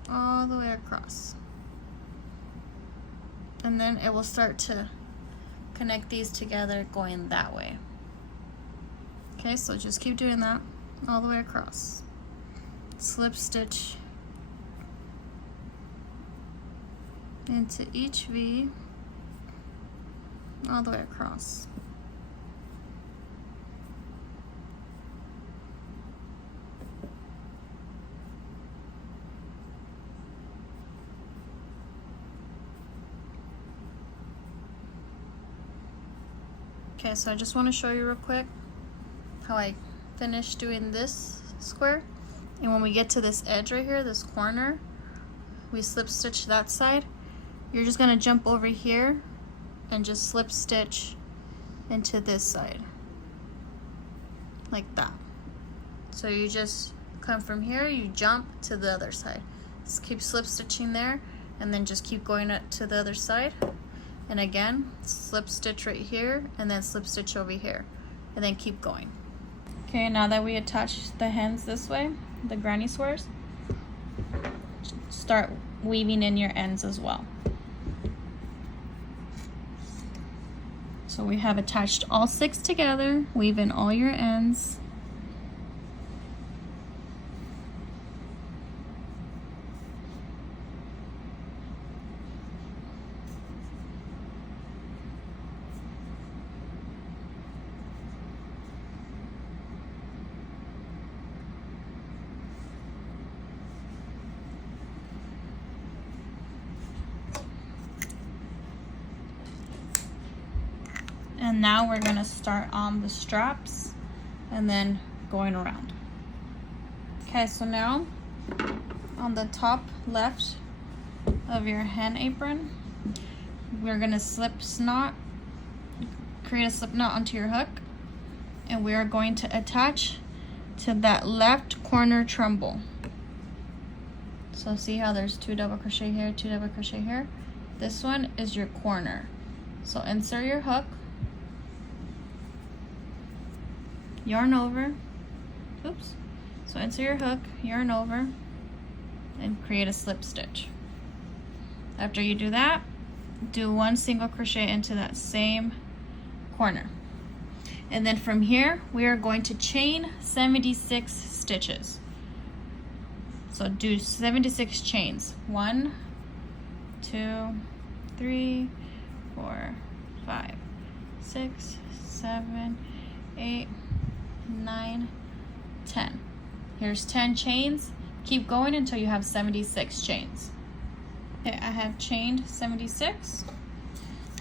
all the way across. And then it will start to connect these together going that way. Okay, so just keep doing that all the way across. Slip stitch into each V all the way across. Okay, so I just want to show you real quick how I finished doing this square. And when we get to this edge right here, this corner, we slip stitch that side. You're just going to jump over here and just slip stitch into this side like that. So you just come from here, you jump to the other side. Just keep slip stitching there and then just keep going up to the other side. And again, slip stitch right here and then slip stitch over here and then keep going. Okay, now that we attach the hens this way, the granny squares, start weaving in your ends as well. So we have attached all 6 together, weave in all your ends. And now we're gonna start on the straps and then going around. Okay, so now on the top left of your hen apron, we're gonna create a slip knot onto your hook, and we are going to attach to that left corner tremble. So see how there's 2 double crochet here, 2 double crochet here? This one is your corner. So insert your hook, yarn over, oops. So insert your hook, yarn over, and create a slip stitch. After you do that, do 1 single crochet into that same corner. And then from here, we are going to chain 76 stitches. So do 76 chains. 1, 2, 3, 4, 5, 6, 7, 8, 9, 10. Here's 10 chains. Keep going until you have 76 chains. Okay, I have chained 76.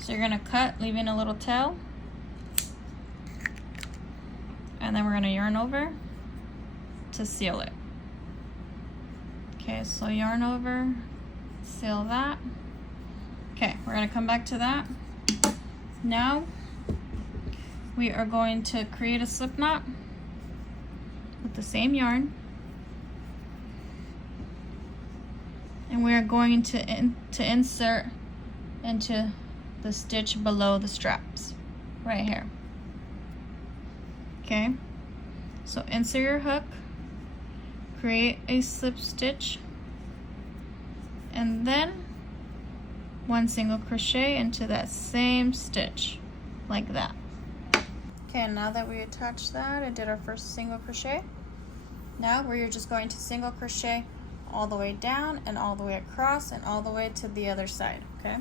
So you're gonna cut, leaving a little tail. And then we're gonna yarn over to seal it. Okay, so yarn over, seal that. Okay, we're gonna come back to that. Now, we are going to create a slip knot with the same yarn. And we are going to insert into the stitch below the straps, right here. Okay, so insert your hook, create a slip stitch, and then 1 single crochet into that same stitch, like that. Okay, now that we attached that and did our first single crochet, now we're just going to single crochet all the way down and all the way across and all the way to the other side, okay?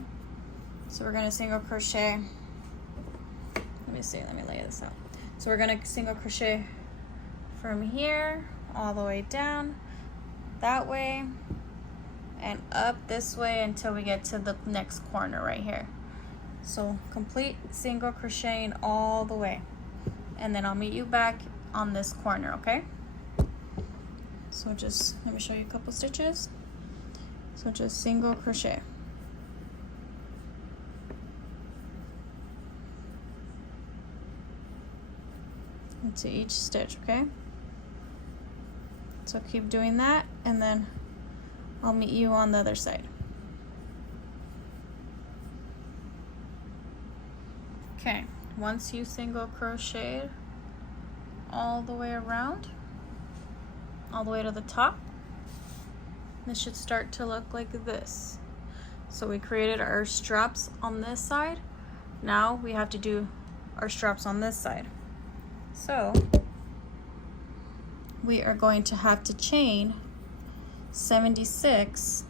So we're gonna single crochet, let me lay this out. So we're gonna single crochet from here all the way down that way and up this way until we get to the next corner right here. So complete single crocheting all the way, and then I'll meet you back on this corner, okay? So just let me show you a couple stitches. So just single crochet. Into each stitch, okay? So keep doing that, and then I'll meet you on the other side. Okay, once you single crocheted all the way around, all the way to the top, this should start to look like this. So we created our straps on this side. Now we have to do our straps on this side. So we are going to have to chain 76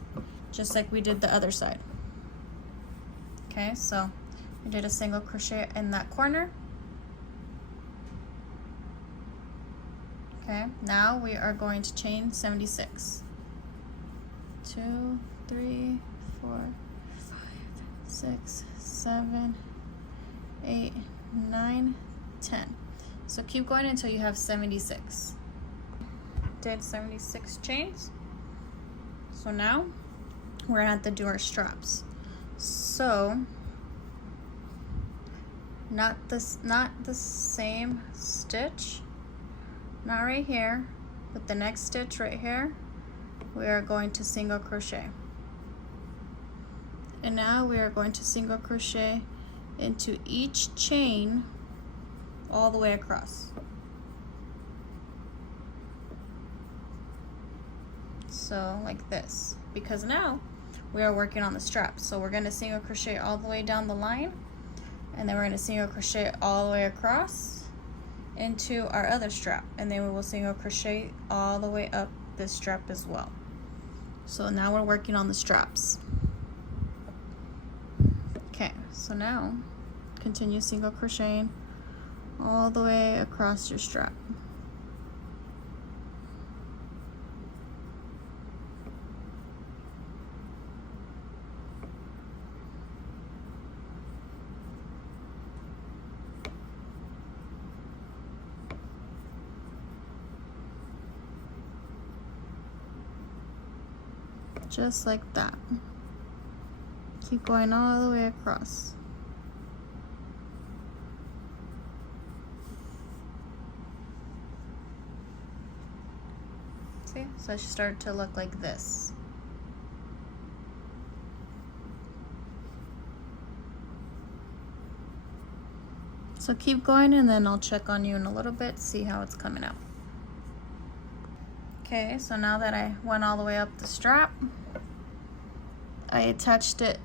just like we did the other side. Okay, so we did a single crochet in that corner. Okay, now we are going to chain 76. 2, 3, 4, 5, 6, 7, 8, 9, 10. So keep going until you have 76. Did 76 chains. So now we're gonna have to do our straps. So not the same stitch, not right here, but the next stitch right here, we are going to single crochet. And now we are going to single crochet into each chain all the way across. So like this, because now we are working on the straps. So we're going to single crochet all the way down the line, and then we're going to single crochet all the way across into our other strap, and then we will single crochet all the way up this strap as well. So now we're working on the straps. Okay, so now continue single crocheting all the way across your strap. just like that. Keep going all the way across. See? So it should start to look like this. So keep going, and then I'll check on you in a little bit, see how it's coming out. Okay, so now that I went all the way up the strap, I attached it.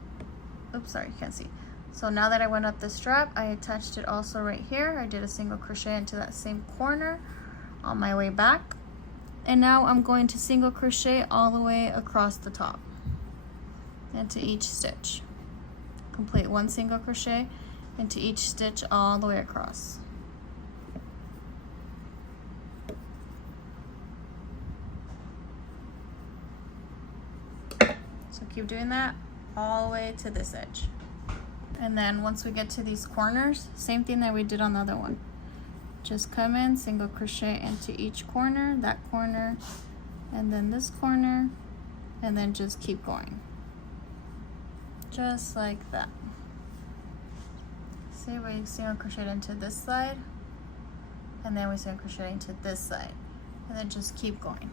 Oops, sorry, you can't see. So now that I went up the strap, I attached it also right here. I did a single crochet into that same corner on my way back. And now I'm going to single crochet all the way across the top into each stitch. Complete one single crochet into each stitch all the way across. So keep doing that all the way to this edge. And then once we get to these corners, same thing that we did on the other one. Just come in, single crochet into each corner, that corner, and then this corner, and then just keep going. Just like that. See, we single crocheted into this side, and then we single crochet into this side, and then just keep going.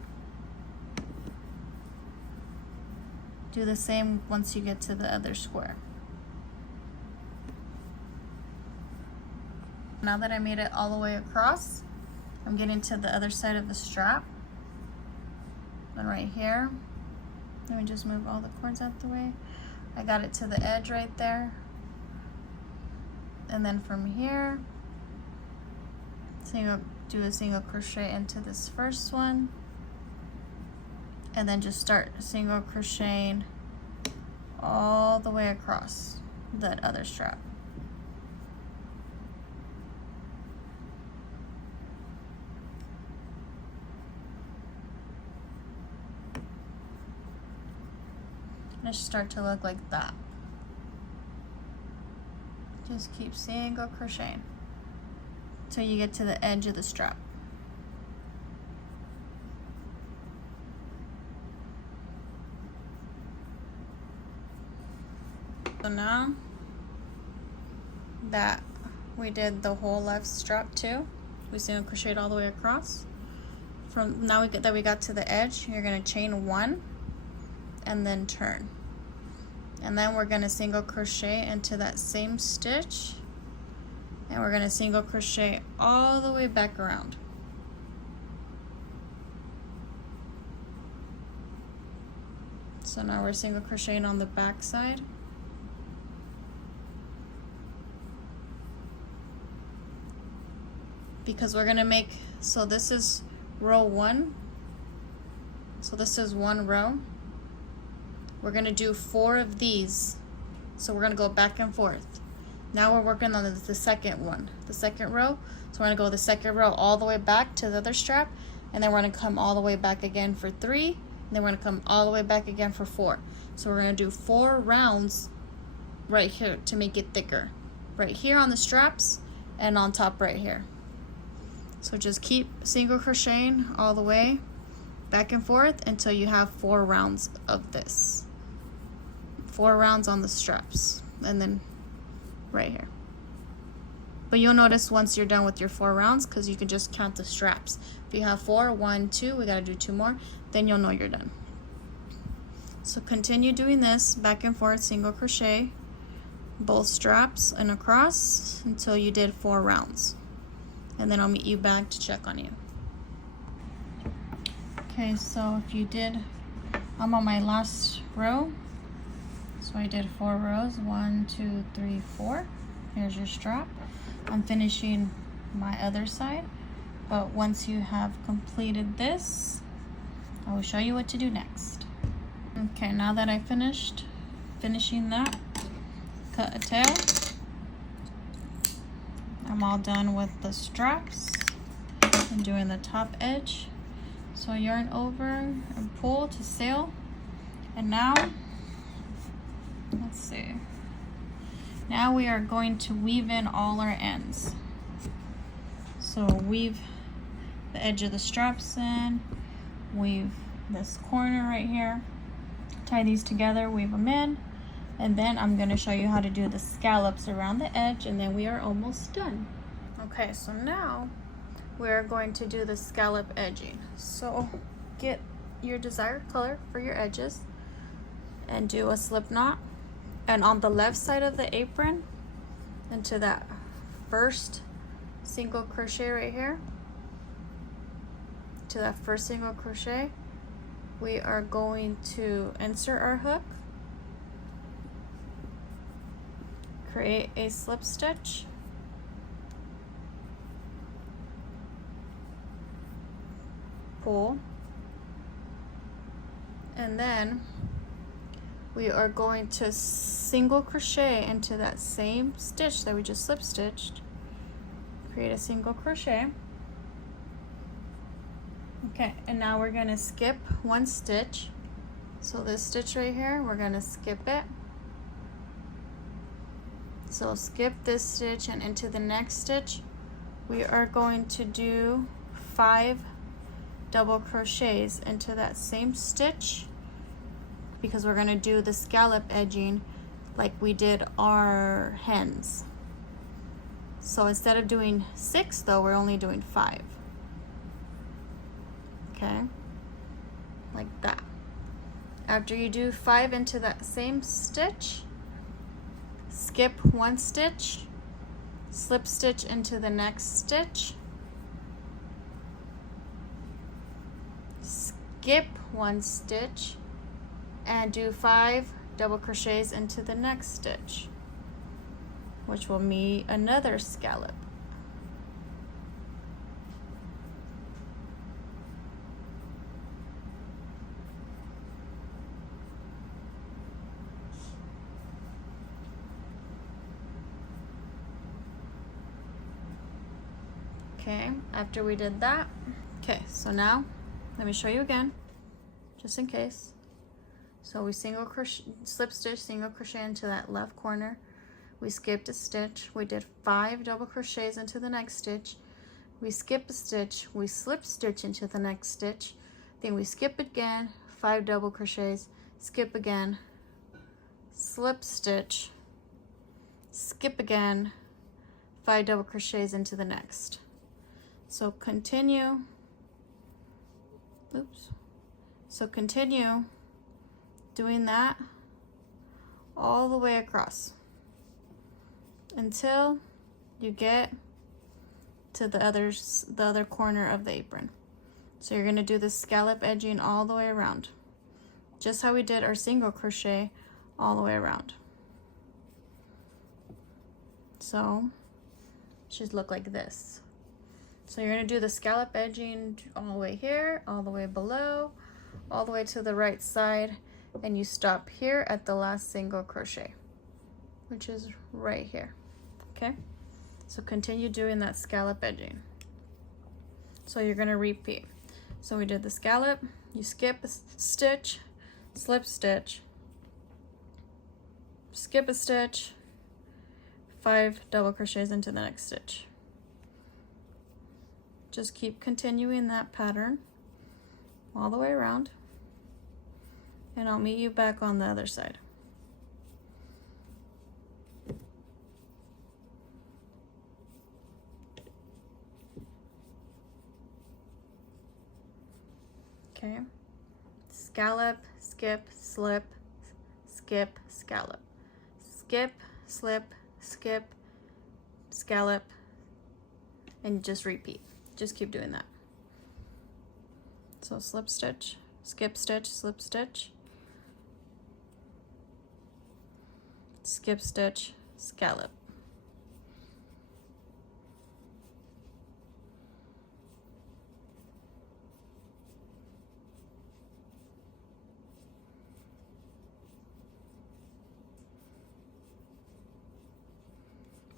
Do the same once you get to the other square. Now that I made it all the way across, I'm getting to the other side of the strap. And right here, let me just move all the cords out the way. I got it to the edge right there. And then from here, do a single crochet into this first one, and then just start single crocheting all the way across that other strap. And it should start to look like that. Just keep single crocheting till you get to the edge of the strap. So now that we did the whole left strap too, we single crocheted all the way across. From now that we got to the edge, you're going to chain one and then turn. And then we're going to single crochet into that same stitch, and we're going to single crochet all the way back around. So now we're single crocheting on the back side. Because we're going to make, so this is row one. So this is one row. We're going to do 4 of these. So we're going to go back and forth. Now we're working on the second one, the second row. So we're going to go the second row all the way back to the other strap, and then we're going to come all the way back again for 3, and then we're going to come all the way back again for 4. So we're going to do 4 rounds right here to make it thicker. Right here on the straps and on top right here. So just keep single crocheting all the way back and forth until you have 4 rounds of this. 4 rounds on the straps, and then right here. But you'll notice once you're done with your 4 rounds, because you can just count the straps. If you have 4, 1, 2, we gotta do 2 more, then you'll know you're done. So continue doing this back and forth, single crochet both straps and across until you did 4 rounds. And then I'll meet you back to check on you. Okay, so if you did, I'm on my last row. So I did 4 rows, 1, 2, 3, 4. Here's your strap. I'm finishing my other side, but once you have completed this, I will show you what to do next. Okay, now that I finished finishing that, cut a tail. I'm all done with the straps and doing the top edge. So yarn over and pull to seal. And now, let's see. Now we are going to weave in all our ends. So weave the edge of the straps in, weave this corner right here, tie these together, weave them in, and then I'm going to show you how to do the scallops around the edge, and then we are almost done. Okay, so now we're going to do the scallop edging. So get your desired color for your edges and do a slip knot, and on the left side of the apron into that first single crochet right here, to that first single crochet, we are going to insert our hook, create a slip stitch, pull, and then we are going to single crochet into that same stitch that we just slip stitched, create a single crochet. Okay, and now we're going to skip one stitch. So this stitch right here, we're going to skip it. So skip this stitch, and into the next stitch we are going to do 5 double crochets into that same stitch, because we're going to do the scallop edging like we did our hens. So instead of doing 6 though, we're only doing 5. Okay, like that. After you do 5 into that same stitch, skip one stitch, slip stitch into the next stitch, skip one stitch, and do 5 double crochets into the next stitch, which will meet another scallop. Okay, after we did that, okay, so now let me show you again, just in case. So we single crochet, slip stitch, single crochet into that left corner. We skipped a stitch. We did 5 double crochets into the next stitch. We skip a stitch. We slip stitch into the next stitch. Then we skip again, 5 double crochets, skip again, slip stitch, skip again, 5 double crochets into the next. So continue. Oops. So continue doing that all the way across until you get to the other corner of the apron. So you're going to do the scallop edging all the way around, just how we did our single crochet all the way around. So it should look like this. So you're going to do the scallop edging all the way here, all the way below, all the way to the right side, and you stop here at the last single crochet, which is right here. Okay, so continue doing that scallop edging. So you're going to repeat. So we did the scallop, you skip a stitch, slip stitch, skip a stitch, 5 double crochets into the next stitch. Just keep continuing that pattern all the way around, and I'll meet you back on the other side. Okay, scallop, skip, slip, skip, scallop, skip, slip, skip, scallop, and just repeat. Just keep doing that. So slip stitch, skip stitch, slip stitch, skip stitch, scallop.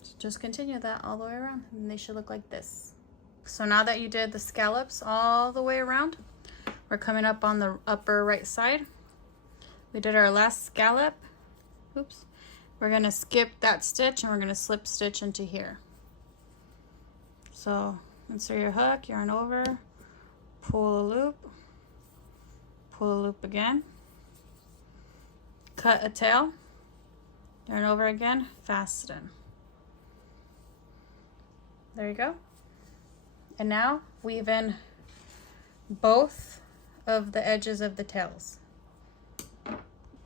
So just continue that all the way around, and they should look like this. So now that you did the scallops all the way around, we're coming up on the upper right side. We did our last scallop. Oops. We're going to skip that stitch and we're going to slip stitch into here. So insert your hook, yarn over, pull a loop again, cut a tail, turn over again, fasten. There you go. And now weave in both of the edges of the tails.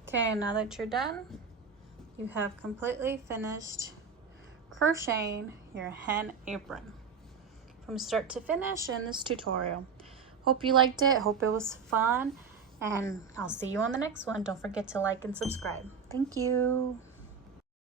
Okay, now that you're done, you have completely finished crocheting your hen apron from start to finish in this tutorial. Hope you liked it, hope it was fun, and I'll see you on the next one. Don't forget to like and subscribe. Thank you.